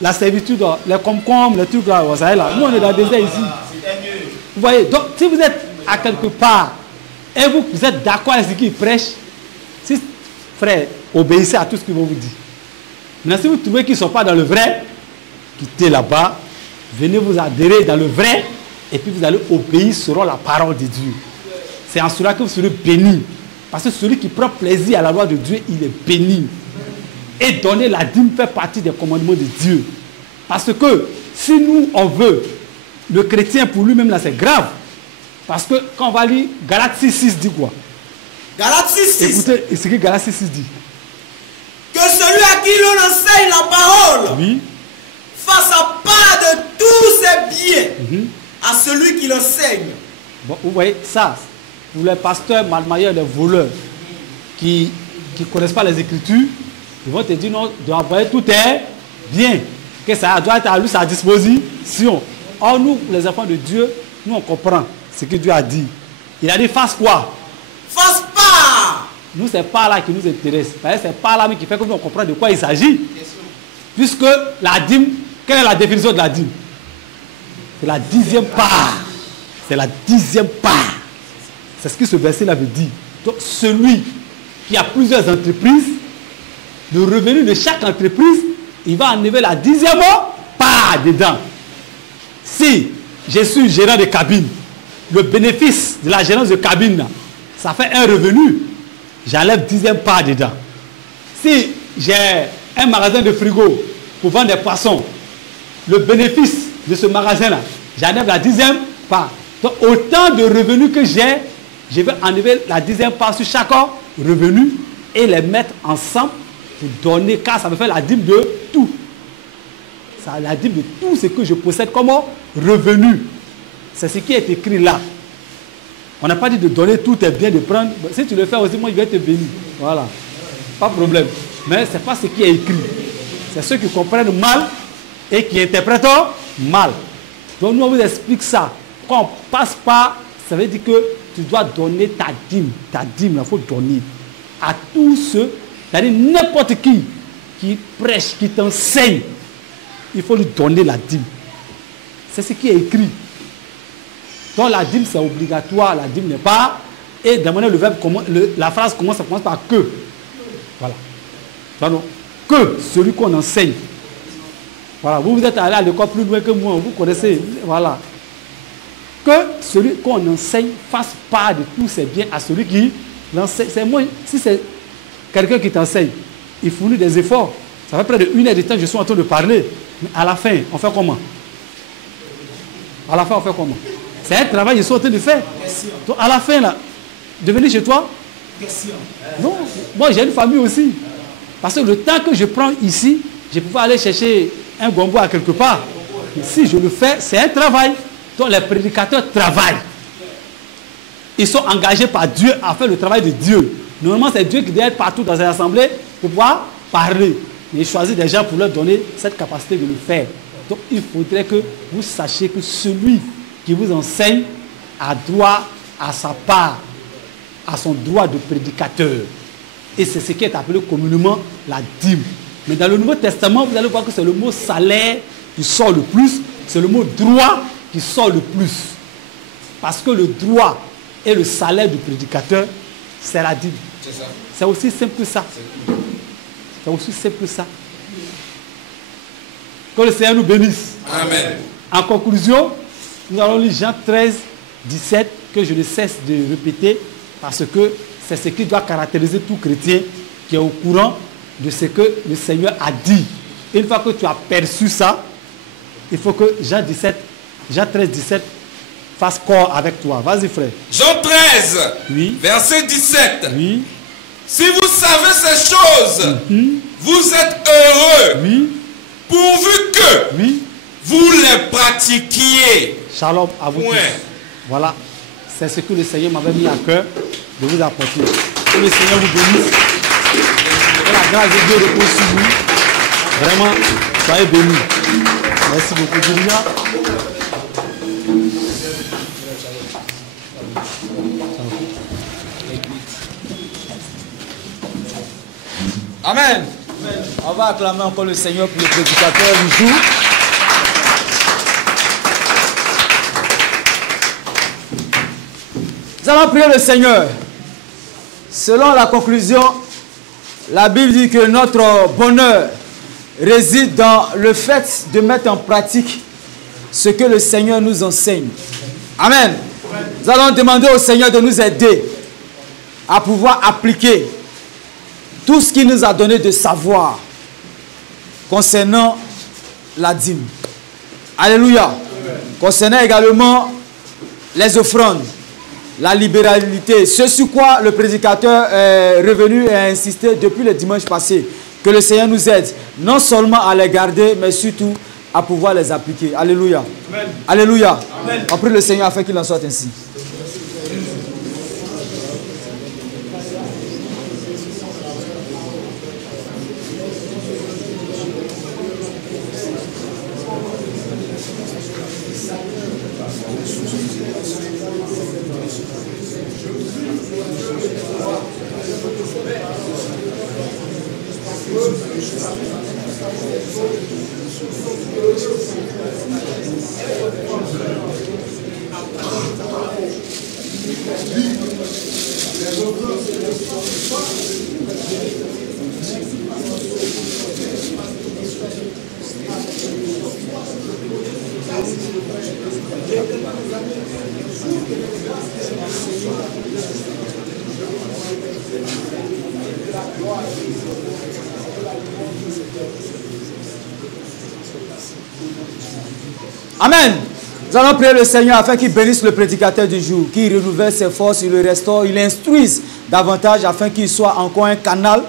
la servitude, les concombre, les trucs là, nous, on est dans le désert ici. Vous voyez, donc, si vous êtes à quelque part, et vous êtes d'accord avec ce qu'ils prêchent, si, frère, obéissez à tout ce qu'ils vont vous dire. Maintenant, si vous trouvez qu'ils ne sont pas dans le vrai, quittez là-bas, venez vous adhérer dans le vrai, et puis vous allez obéir selon la parole de Dieu. C'est en cela que vous serez bénis. Parce que celui qui prend plaisir à la loi de Dieu, il est béni. Et donner la dîme fait partie des commandements de Dieu. Parce que si nous, on veut, le chrétien pour lui-même, là, c'est grave. Parce que quand on va lire Galates 6 dit quoi? Galates 6. Écoutez ce que Galates 6 dit. Que celui à qui l'on enseigne la parole, oui, fasse part de tous ses biens à celui qui l'enseigne. Bon, vous voyez, ça, pour les pasteurs malmailleurs, les voleurs, qui ne connaissent pas les Écritures, ils vont te dire non, tout est bien, que ça doit être à lui sa disposition. Or, nous, les enfants de Dieu, nous, on comprend ce que Dieu a dit. Il a dit, fasse quoi? Fasse part. Nous, c'est pas là qui nous intéresse. C'est pas là qui fait que nous, on comprend de quoi il s'agit. Puisque la dîme, quelle est la définition de la dîme? C'est la 10e part. C'est la 10e part. C'est ce que ce verset-là veut dire. Donc, celui qui a plusieurs entreprises, le revenu de chaque entreprise, il va enlever la 10e part dedans. Si je suis gérant de cabine, le bénéfice de la gérance de cabine, ça fait un revenu, j'enlève 10e part dedans. Si j'ai un magasin de frigo pour vendre des poissons, le bénéfice de ce magasin-là, j'enlève la 10e part. Donc, autant de revenus que j'ai, je vais enlever la 10e part sur chaque revenu et les mettre ensemble pour donner, car ça me fait la dîme de tout. Ça, la dîme de tout ce que je possède comme revenu. C'est ce qui est écrit là. On n'a pas dit de donner tout tes biens, de prendre. Si tu le fais aussi, moi je vais te bénir. Voilà. Pas de problème. Mais ce n'est pas ce qui est écrit. C'est ceux qui comprennent mal et qui interprètent mal. Donc nous on vous explique ça. Quand on passe par, ça veut dire que tu dois donner ta dîme. Ta dîme, il faut donner à tous ceux, c'est-à-dire n'importe qui prêche, qui t'enseigne. Il faut lui donner la dîme. C'est ce qui est écrit. Donc la dîme c'est obligatoire, la dîme n'est pas. Et de manière le verbe, la phrase commence par que. Voilà. Donc, que celui qu'on enseigne. Voilà, vous êtes allé à l'école plus loin que moi, vous connaissez. Voilà. Que celui qu'on enseigne fasse part de tous ses biens à celui qui l'enseigne. C'est moi, si c'est quelqu'un qui t'enseigne, il fournit des efforts. Ça fait près de 1 heure de temps que je suis en train de parler. Mais à la fin, on fait comment? À la fin, on fait comment? C'est un travail qu'ils sont en train de faire. Donc, à la fin, là, de venir chez toi? Non, moi j'ai une famille aussi. Parce que le temps que je prends ici, je peux aller chercher un gombo à quelque part. Mais si je le fais, c'est un travail. Donc les prédicateurs travaillent. Ils sont engagés par Dieu à faire le travail de Dieu. Normalement, c'est Dieu qui doit être partout dans les assemblées pour pouvoir parler. Mais il choisit des gens pour leur donner cette capacité de le faire. Donc il faudrait que vous sachiez que celui qui vous enseigne a droit à sa part, à son droit de prédicateur. Et c'est ce qui est appelé communément la dîme. Mais dans le Nouveau Testament, vous allez voir que c'est le mot salaire qui sort le plus, c'est le mot droit qui sort le plus. Parce que le droit et le salaire du prédicateur, c'est la dîme. C'est aussi simple que ça. C'est aussi simple que ça. Que le Seigneur nous bénisse. Amen. En conclusion, nous allons lire Jean 13, 17, que je ne cesse de répéter, parce que c'est ce qui doit caractériser tout chrétien qui est au courant de ce que le Seigneur a dit. Une fois que tu as perçu ça, il faut que Jean 13, 17 fasse corps avec toi. Vas-y, frère. Jean 13, oui. Verset 17. Oui. Si vous savez ces choses, vous êtes heureux. Oui. Pourvu que oui. vous les pratiquiez. Shalom à vous tous. Voilà, c'est ce que le Seigneur m'avait mis à cœur de vous apporter. Que le Seigneur vous bénisse. Que la grâce de Dieu repose sur vous. Vraiment, soyez bénis. Merci beaucoup, Julia. Amen. On va acclamer encore le Seigneur pour le prédicateur du jour. Nous allons prier le Seigneur. Selon la conclusion, la Bible dit que notre bonheur réside dans le fait de mettre en pratique ce que le Seigneur nous enseigne. Amen. Nous allons demander au Seigneur de nous aider à pouvoir appliquer tout ce qu'il nous a donné de savoir concernant la dîme. Alléluia. Concernant également les offrandes, la libéralité, ce sur quoi le prédicateur est revenu et a insisté depuis le dimanche passé. Que le Seigneur nous aide, non seulement à les garder, mais surtout à pouvoir les appliquer. Alléluia. Amen. Alléluia. Amen. On prie le Seigneur afin qu'il en soit ainsi. Amen. Nous allons prier le Seigneur afin qu'il bénisse le prédicateur du jour, qu'il renouvelle ses forces, il le restaure, il l'instruise davantage afin qu'il soit encore un canal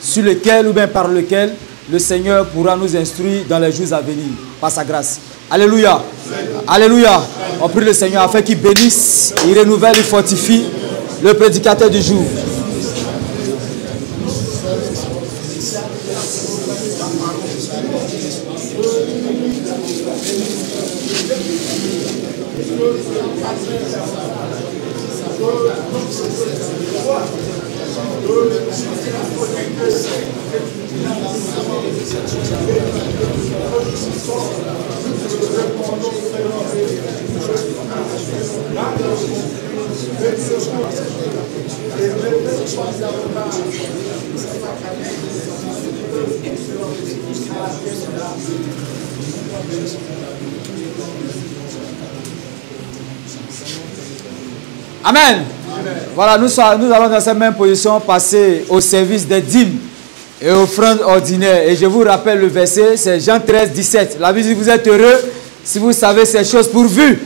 sur lequel ou bien par lequel le Seigneur pourra nous instruire dans les jours à venir, par sa grâce. Alléluia. Alléluia. On prie le Seigneur afin qu'il bénisse, il renouvelle, il fortifie le prédicateur du jour. Amen. Voilà, nous allons dans cette même position passer au service des dîmes et offrandes ordinaires. Et je vous rappelle le verset, c'est Jean 13, 17. La Bible dit, vous êtes heureux si vous savez ces choses pourvu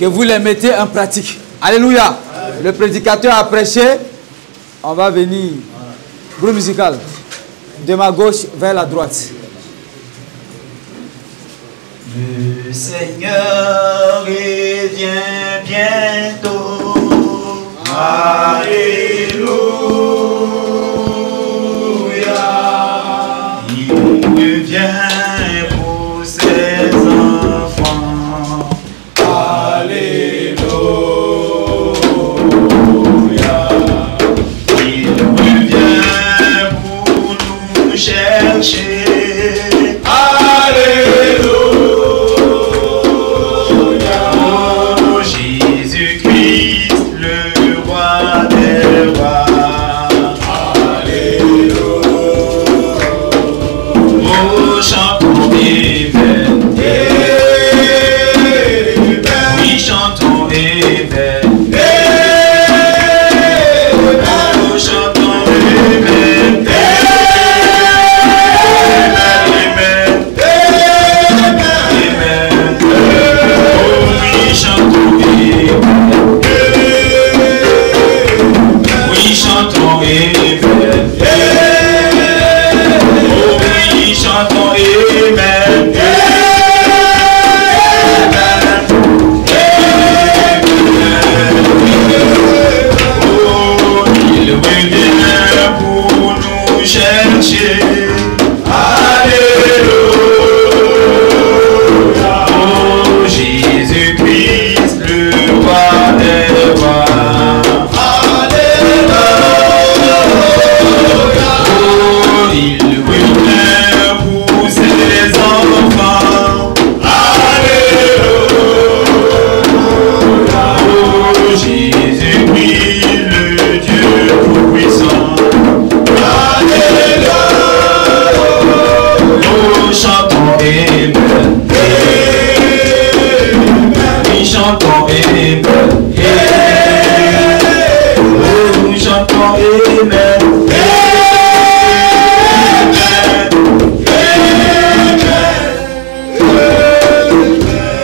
que vous les mettez en pratique. Alléluia. Le prédicateur a prêché. On va venir. Groupe musical. De ma gauche vers la droite. Le Seigneur revient bientôt. Alléluia. Il revient pour ses enfants. Alléluia. Il revient pour nous chercher. Alléluia. Oh, Jésus-Christ.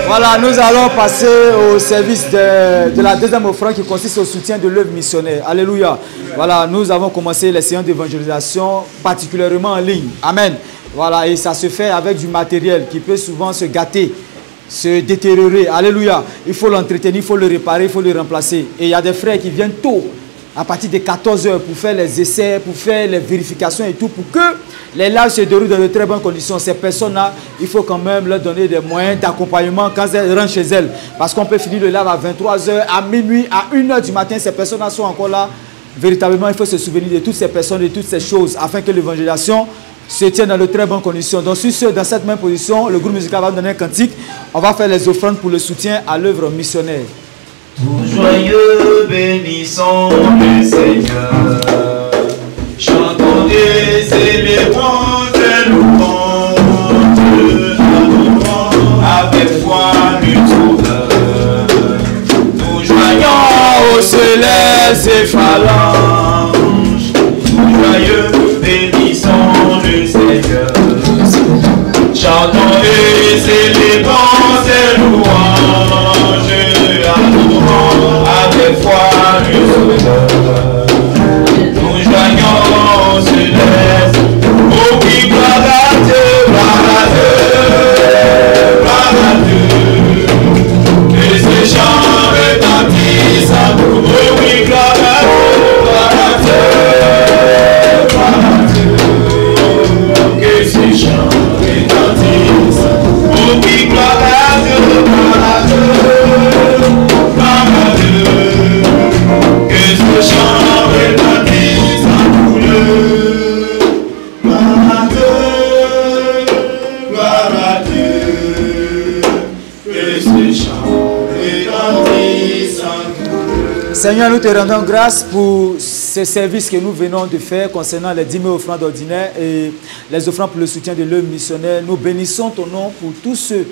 Voilà, nous allons passer au service de la deuxième offrande qui consiste au soutien de l'œuvre missionnaire. Alléluia. Voilà, nous avons commencé les séances d'évangélisation particulièrement en ligne. Amen. Voilà, et ça se fait avec du matériel qui peut souvent se gâter, se détériorer. Alléluia. Il faut l'entretenir, il faut le réparer, il faut le remplacer. Et il y a des frères qui viennent tôt, à partir de 14 h, pour faire les essais, pour faire les vérifications et tout, pour que les lives se déroulent dans de très bonnes conditions. Ces personnes-là, il faut quand même leur donner des moyens d'accompagnement quand elles rentrent chez elles. Parce qu'on peut finir le live à 23 h, à minuit, à 1 h du matin. Ces personnes-là sont encore là. Véritablement, il faut se souvenir de toutes ces personnes, de toutes ces choses, afin que l'évangélisation se tienne dans de très bonnes conditions. Donc, sur ce, dans cette même position, le groupe musical va nous donner un cantique. On va faire les offrandes pour le soutien à l'œuvre missionnaire. Tout joyeux, bénissons le Seigneur. Chantons et célébrons tes louanges. Adorons avec foi le Sauveur. Nous joignons aux célestes et phalanges. Tout joyeux, bénissons le Seigneur. Chantons et célébrons tes louanges. Adorons avec foi le Sauveur. Nous joignons aux célestes. Oh oui, gloire à Dieu, gloire à Dieu, gloire à Dieu. Que ces chants retentissent à nous. Oh oui, gloire à Dieu, gloire à Dieu, gloire à Dieu. Que ces chants retentissent. Oh oui, gloire à Dieu, gloire à Dieu, gloire à Dieu. Que ces chants retentissent à nous. Gloire à Dieu, gloire à Dieu. Que ces chants retentissent à nous. Seigneur, nous te rendons grâce pour ce service que nous venons de faire concernant les 10 000 offrandes ordinaires et les offrandes pour le soutien de l'œuvre missionnaire. Nous bénissons ton nom pour tous ceux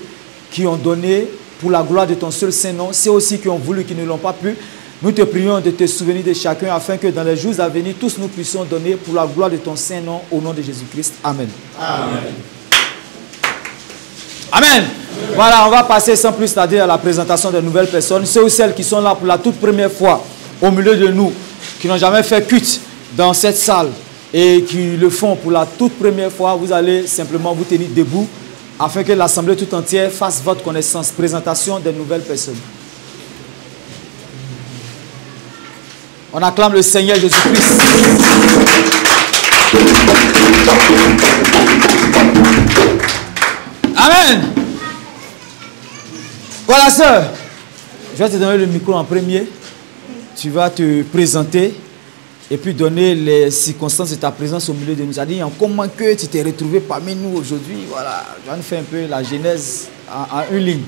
qui ont donné pour la gloire de ton seul Saint-Nom. Ceux aussi qui ont voulu, qui ne l'ont pas pu. Nous te prions de te souvenir de chacun afin que dans les jours à venir, tous nous puissions donner pour la gloire de ton Saint-Nom au nom de Jésus-Christ. Amen. Amen. Amen. Voilà, on va passer sans plus tarder à la présentation des nouvelles personnes. Ceux ou celles qui sont là pour la toute première fois au milieu de nous, qui n'ont jamais fait culte dans cette salle et qui le font pour la toute première fois, vous allez simplement vous tenir debout afin que l'assemblée tout entière fasse votre connaissance. Présentation des nouvelles personnes. On acclame le Seigneur Jésus-Christ. Amen. Voilà, sœur. Je vais te donner le micro en premier. Tu vas te présenter et puis donner les circonstances de ta présence au milieu de nous. C'est-à-dire comment que tu t'es retrouvé parmi nous aujourd'hui. Voilà, je vais nous faire un peu la genèse en une ligne.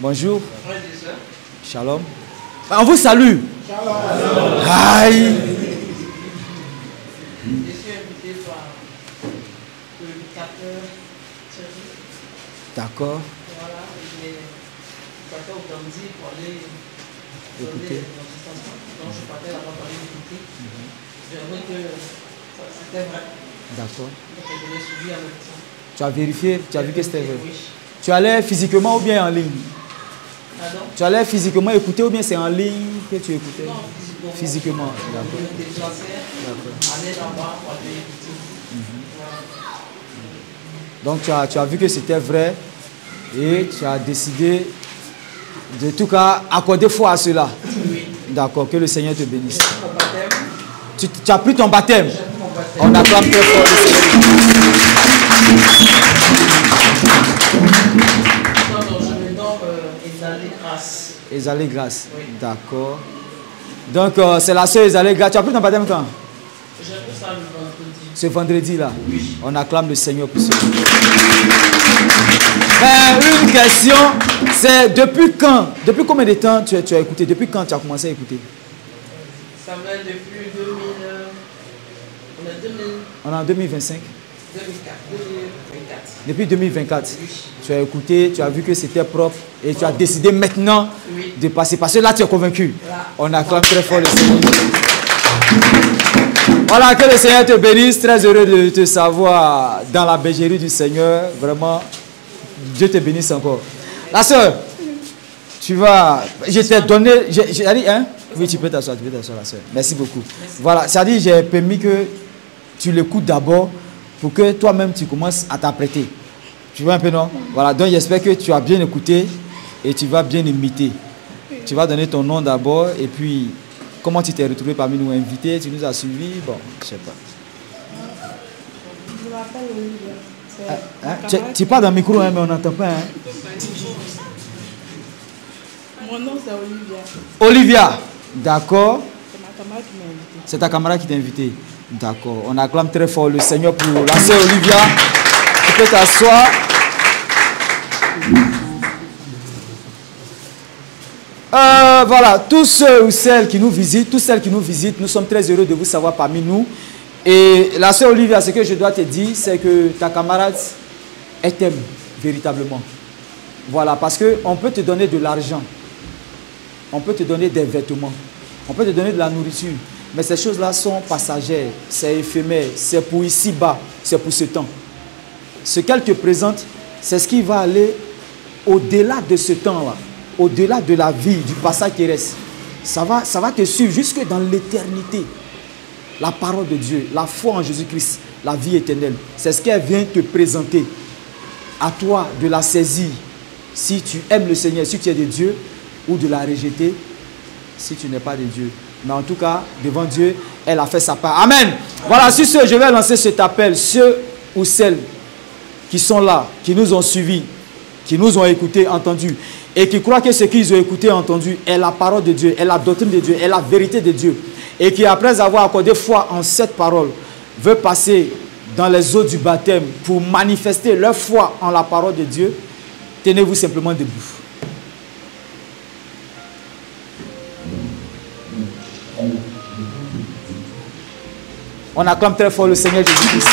Bonjour. Bonjour. Shalom. On vous salue. Shalom. Aïe. Je suis invité par le dictateur Thierry. D'accord. Voilà, il est dictateur au Gandhi pour aller donner l'assistance. Donc je partais là-bas pour aller écouter. J'aimerais que c'était vrai. D'accord. Donc je l'ai suivi avec ça. Tu as vérifié, tu as vu que c'était vrai. Oui. Tu allais physiquement ou bien en ligne? Pardon? Tu allais physiquement écouter ou bien c'est en ligne que tu écoutais? Non, Physiquement. Je D'accord. me déplaçais, aller là-bas pour aller écouter. Voilà. Donc tu as vu que c'était vrai et tu as décidé de tout cas accorder foi à cela. Oui. D'accord, que le Seigneur te bénisse. Mon baptême. Tu as pris ton baptême. Mon baptême. On acclame très fort le Seigneur. Non, je me nomme Esalé Grâce. Esalé Grâce. Oui. D'accord. Donc c'est la sœur Esalé Grâce. Tu as pris ton baptême quand? J'ai fait ça le vendredi. Ce vendredi-là. Oui. On acclame le Seigneur pour cela. Une question, c'est depuis quand? Depuis combien de temps tu as écouté? Depuis quand tu as commencé à écouter? Ça va depuis 2000. On est 2000. On est en 2025. 2024. Depuis 2024. Tu as écouté, tu as vu que c'était propre et tu as décidé maintenant de passer. Parce que là, tu es convaincu. On acclame très fort le Seigneur. Voilà, que le Seigneur te bénisse. Très heureux de te savoir dans la bergerie du Seigneur. Vraiment, Dieu te bénisse encore. La sœur, tu vas... Je t'ai donné... J'ai dit, hein? Oui, tu peux t'asseoir, la sœur. Merci beaucoup. Merci. Voilà, ça dit, j'ai permis que tu l'écoutes d'abord pour que toi-même, tu commences à t'apprêter. Tu vois un peu, non? Voilà, donc j'espère que tu as bien écouté et tu vas bien imiter. Tu vas donner ton nom d'abord et puis... Comment tu t'es retrouvé parmi nous invités? Tu nous as suivis? Bon, je ne sais pas. Je m'appelle Olivia. Tu parles dans le micro, hein, mais on n'entend pas. Hein? Mon nom, c'est Olivia. Olivia, d'accord. C'est ma camarade qui m'a invité. C'est ta camarade qui t'a invité. D'accord. On acclame très fort le Seigneur pour la sœur Olivia. Tu peux t'asseoir. Voilà, tous ceux ou celles qui nous visitent, nous sommes très heureux de vous savoir parmi nous. Et la sœur Olivia, ce que je dois te dire, c'est que ta camarade, elle t'aime véritablement. Voilà, parce qu'on peut te donner de l'argent, on peut te donner des vêtements, on peut te donner de la nourriture, mais ces choses-là sont passagères, c'est éphémère, c'est pour ici-bas, c'est pour ce temps. Ce qu'elle te présente, c'est ce qui va aller au-delà de ce temps-là. Au-delà de la vie, du passage terrestre, ça va te suivre jusque dans l'éternité. La parole de Dieu, la foi en Jésus-Christ, la vie éternelle. C'est ce qu'elle vient te présenter. À toi de la saisir. Si tu aimes le Seigneur, si tu es de Dieu, ou de la rejeter, si tu n'es pas de Dieu. Mais en tout cas, devant Dieu, elle a fait sa part. Amen. Voilà, sur ce, je vais lancer cet appel. Ceux ou celles qui sont là, qui nous ont suivis, qui nous ont écoutés, entendus, et qui croient que ce qu'ils ont écouté et entendu est la parole de Dieu, est la doctrine de Dieu, est la vérité de Dieu, et qui après avoir accordé foi en cette parole, veut passer dans les eaux du baptême pour manifester leur foi en la parole de Dieu, tenez-vous simplement debout. On acclame très fort le Seigneur Jésus-Christ.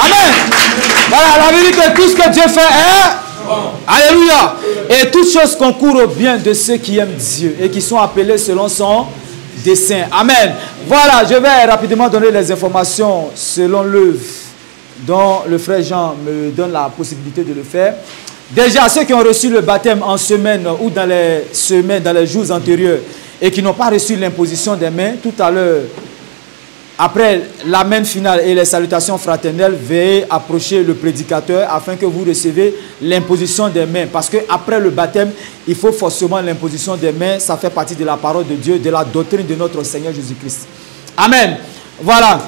Amen. Voilà, la vérité, tout ce que Dieu fait est bon. Alléluia. Et toutes choses concourent au bien de ceux qui aiment Dieu et qui sont appelés selon son dessein. Amen. Voilà, je vais rapidement donner les informations selon l'œuvre dont le frère Jean me donne la possibilité de le faire. Déjà, ceux qui ont reçu le baptême en semaine ou dans les semaines, dans les jours antérieurs et qui n'ont pas reçu l'imposition des mains, tout à l'heure, après l'amen final et les salutations fraternelles, veuillez approcher le prédicateur afin que vous recevez l'imposition des mains. Parce qu'après le baptême, il faut forcément l'imposition des mains. Ça fait partie de la parole de Dieu, de la doctrine de notre Seigneur Jésus-Christ. Amen. Voilà.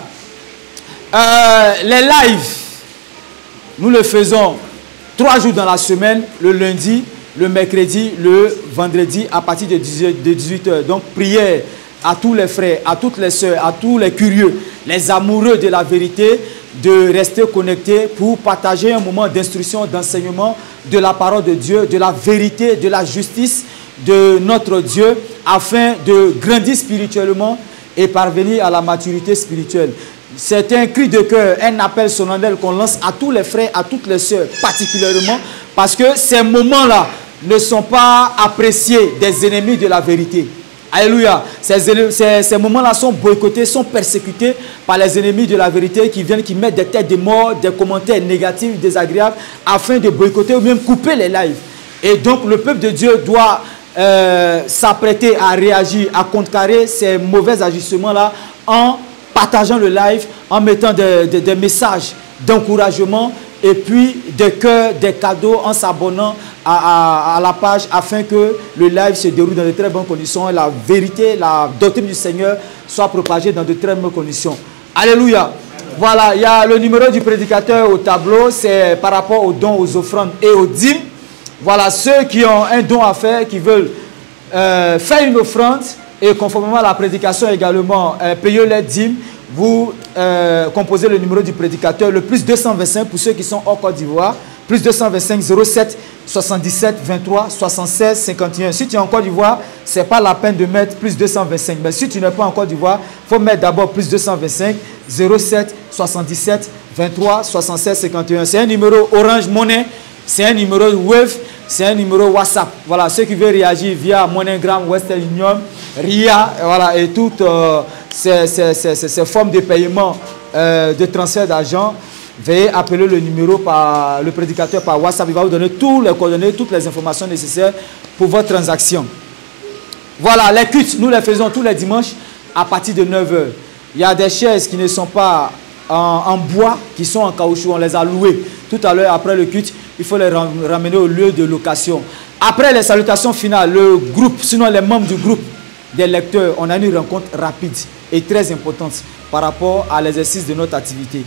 Les lives, nous le faisons 3 jours dans la semaine, le lundi, le mercredi, le vendredi, à partir de 18h. Donc, prière à tous les frères, à toutes les sœurs, à tous les curieux, les amoureux de la vérité, de rester connectés pour partager un moment d'instruction, d'enseignement de la parole de Dieu, de la vérité, de la justice de notre Dieu, afin de grandir spirituellement et parvenir à la maturité spirituelle. C'est un cri de cœur, un appel solennel qu'on lance à tous les frères, à toutes les sœurs, particulièrement, parce que ces moments-là ne sont pas appréciés des ennemis de la vérité. Alléluia. Ces moments-là sont boycottés, sont persécutés par les ennemis de la vérité qui viennent, qui mettent des têtes de mort, des commentaires négatifs, désagréables, afin de boycotter ou même couper les lives. Et donc le peuple de Dieu doit s'apprêter à réagir, à contrecarrer ces mauvais agissements-là en partageant le live, en mettant des messages d'encouragement et puis des cœurs, des cadeaux, en s'abonnant à la page afin que le live se déroule dans de très bonnes conditions et la vérité, la doctrine du Seigneur soit propagée dans de très bonnes conditions. Alléluia. Voilà, il y a le numéro du prédicateur au tableau, c'est par rapport aux dons, aux offrandes et aux dîmes. Voilà, ceux qui ont un don à faire, qui veulent faire une offrande et conformément à la prédication également, payer les dîmes, vous composez le numéro du prédicateur, le plus 225 pour ceux qui sont hors Côte d'Ivoire, plus 225 07 77 23 76 51. Si tu es en Côte d'Ivoire, ce n'est pas la peine de mettre plus 225. Mais si tu n'es pas en Côte d'Ivoire, il faut mettre d'abord plus 225 07 77 23 76 51. C'est un numéro Orange Money, c'est un numéro Wave, c'est un numéro WhatsApp. Voilà, ceux qui veulent réagir via MoneyGram, Western Union, RIA, voilà, et toutes ces formes de paiement, de transfert d'argent, veuillez appeler le numéro par le prédicateur par WhatsApp. Il va vous donner tous les coordonnées, toutes les informations nécessaires pour votre transaction. Voilà, les cultes, nous les faisons tous les dimanches à partir de 9 h. Il y a des chaises qui ne sont pas en bois, qui sont en caoutchouc. On les a louées. Tout à l'heure, après le culte, il faut les ramener au lieu de location. Après les salutations finales, le groupe, sinon les membres du groupe des lecteurs, on a une rencontre rapide et très importante par rapport à l'exercice de notre activité.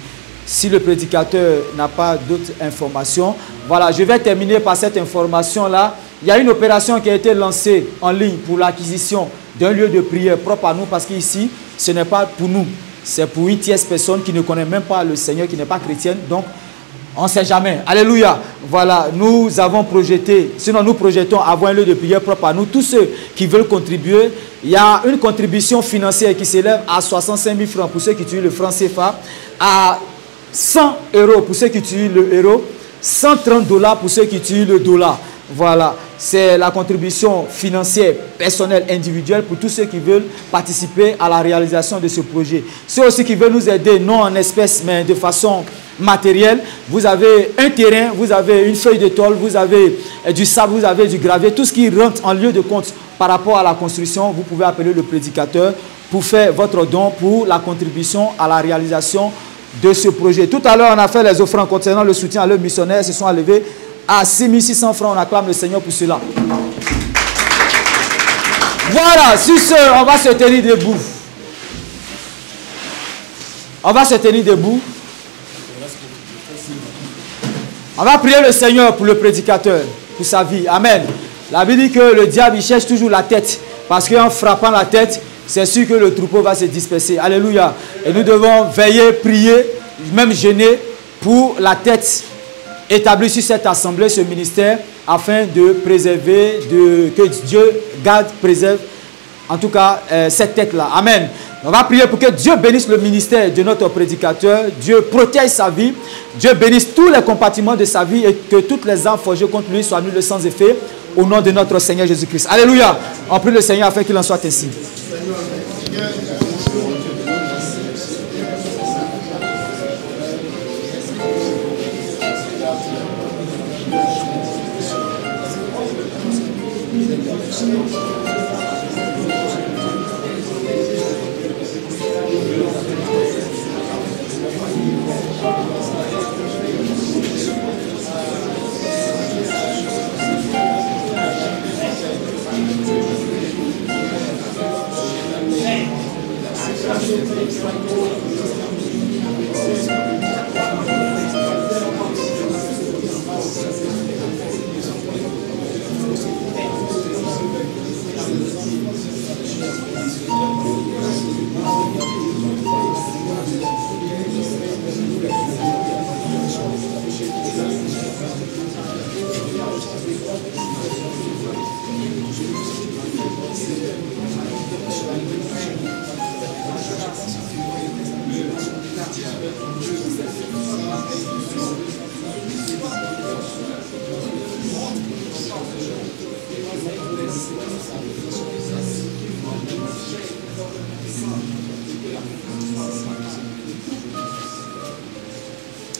Si le prédicateur n'a pas d'autres informations, voilà, je vais terminer par cette information-là. Il y a une opération qui a été lancée en ligne pour l'acquisition d'un lieu de prière propre à nous, parce qu'ici, ce n'est pas pour nous, c'est pour une tierce personne qui ne connaît même pas le Seigneur, qui n'est pas chrétienne, donc on ne sait jamais. Alléluia. Voilà, nous avons projeté, sinon nous projetons avoir un lieu de prière propre à nous. Tous ceux qui veulent contribuer, il y a une contribution financière qui s'élève à 65 000 francs pour ceux qui utilisent le franc CFA, à 100 € pour ceux qui utilisent le euro, 130 $ pour ceux qui utilisent le dollar. Voilà, c'est la contribution financière personnelle individuelle pour tous ceux qui veulent participer à la réalisation de ce projet. Ceux aussi qui veulent nous aider, non en espèces, mais de façon matérielle. Vous avez un terrain, vous avez une feuille de tôle, vous avez du sable, vous avez du gravier, tout ce qui rentre en lieu de compte par rapport à la construction, vous pouvez appeler le prédicateur pour faire votre don pour la contribution à la réalisation de ce projet. Tout à l'heure, on a fait les offrandes concernant le soutien à l'œuvre missionnaire. Ils se sont enlevés à 6 600 francs. On acclame le Seigneur pour cela. Voilà, sur ce, on va se tenir debout. On va se tenir debout. On va prier le Seigneur pour le prédicateur, pour sa vie. Amen. La Bible dit que le diable, il cherche toujours la tête. Parce qu'en frappant la tête, c'est sûr que le troupeau va se disperser. Alléluia. Et nous devons veiller, prier, même jeûner pour la tête établie sur cette assemblée, ce ministère, afin de préserver, que Dieu garde, préserve, en tout cas, cette tête-là. Amen. On va prier pour que Dieu bénisse le ministère de notre prédicateur. Dieu protège sa vie. Dieu bénisse tous les compartiments de sa vie et que toutes les armes forgées contre lui soient nulles sans effet. Au nom de notre Seigneur Jésus-Christ. Alléluia. On prie le Seigneur afin qu'il en soit ainsi.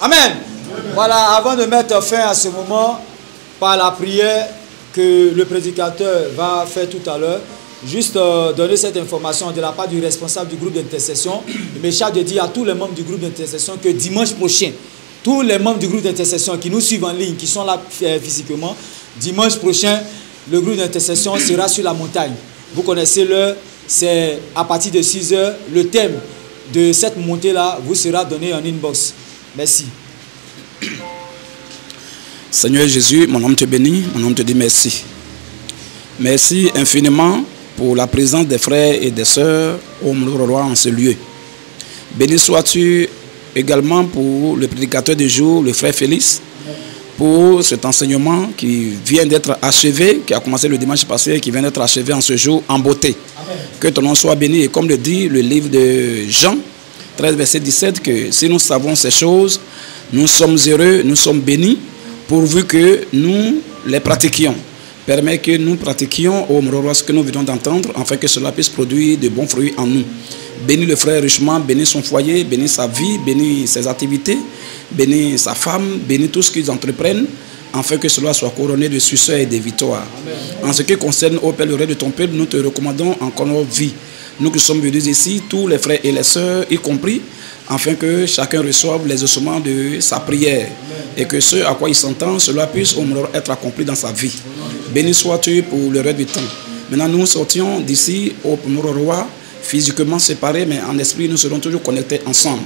Amen. Voilà, avant de mettre fin à ce moment, par la prière que le prédicateur va faire tout à l'heure, juste donner cette information de la part du responsable du groupe d'intercession. Il me charge de dire à tous les membres du groupe d'intercession que dimanche prochain, tous les membres du groupe d'intercession qui nous suivent en ligne, qui sont là physiquement, dimanche prochain, le groupe d'intercession sera sur la montagne. Vous connaissez l'heure, c'est à partir de 6 h. Le thème de cette montée-là vous sera donné en inbox. Merci. Seigneur Jésus, mon nom te bénit, mon nom te dit merci. Merci infiniment pour la présence des frères et des sœurs au roi en ce lieu. Béni sois-tu également pour le prédicateur du jour, le frère Félix, pour cet enseignement qui vient d'être achevé, qui a commencé le dimanche passé et qui vient d'être achevé en ce jour en beauté. Amen. Que ton nom soit béni. Et comme le dit le livre de Jean 13, verset 17, que si nous savons ces choses, nous sommes heureux, nous sommes bénis, pourvu que nous les pratiquions. Permet que nous pratiquions au Moroa ce que nous venons d'entendre, afin que cela puisse produire de bons fruits en nous. Bénis le frère richement, bénis son foyer, bénis sa vie, bénis ses activités, bénis sa femme, bénis tout ce qu'ils entreprennent, afin que cela soit couronné de succès et de victoire. Amen. En ce qui concerne, ô Père, le reste de ton peuple, nous te recommandons encore nos vies. Nous qui sommes venus ici, tous les frères et les sœurs, y compris, afin que chacun reçoive les ossements de sa prière. Amen. Et que ce à quoi il s'entend, cela puisse être accompli dans sa vie. Béni sois-tu pour le reste du temps. Maintenant, nous sortions d'ici au Moroa, physiquement séparés, mais en esprit, nous serons toujours connectés ensemble.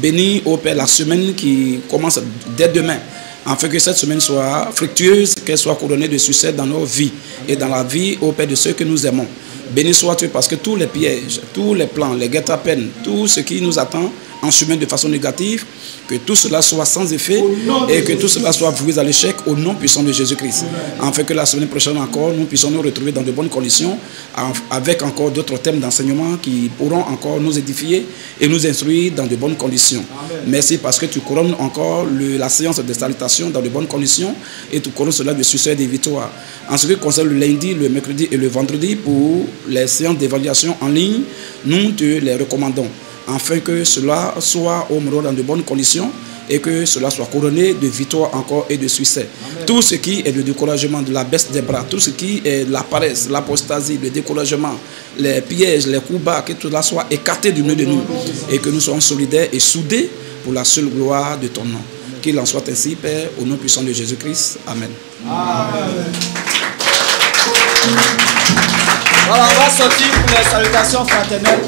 Bénis, ô Père, la semaine qui commence dès demain, afin que cette semaine soit fructueuse, qu'elle soit couronnée de succès dans nos vies et dans la vie, ô Père, de ceux que nous aimons. Béni sois-tu parce que tous les pièges, tous les plans, les guet-apens, tout ce qui nous attend en chemin de façon négative, que tout cela soit sans effet et que tout cela soit voué à l'échec au nom puissant de Jésus-Christ. Afin que la semaine prochaine encore, nous puissions nous retrouver dans de bonnes conditions avec encore d'autres thèmes d'enseignement qui pourront encore nous édifier et nous instruire dans de bonnes conditions. Amen. Merci parce que tu couronnes encore la séance de salutation dans de bonnes conditions et tu couronnes cela de succès et de victoire. En ce qui concerne le lundi, le mercredi et le vendredi pour les séances d'évaluation en ligne, nous te les recommandons, afin que cela soit au moins dans de bonnes conditions et que cela soit couronné de victoire encore et de succès. Amen. Tout ce qui est le découragement, de la baisse des bras, tout ce qui est la paresse, l'apostasie, le découragement, les pièges, les coups bas, que tout cela soit écarté du milieu de nous et que nous soyons solidaires et soudés pour la seule gloire de ton nom. Qu'il en soit ainsi, Père, au nom puissant de Jésus-Christ. Amen. Amen. Voilà, on va sortir pour les salutations fraternelles.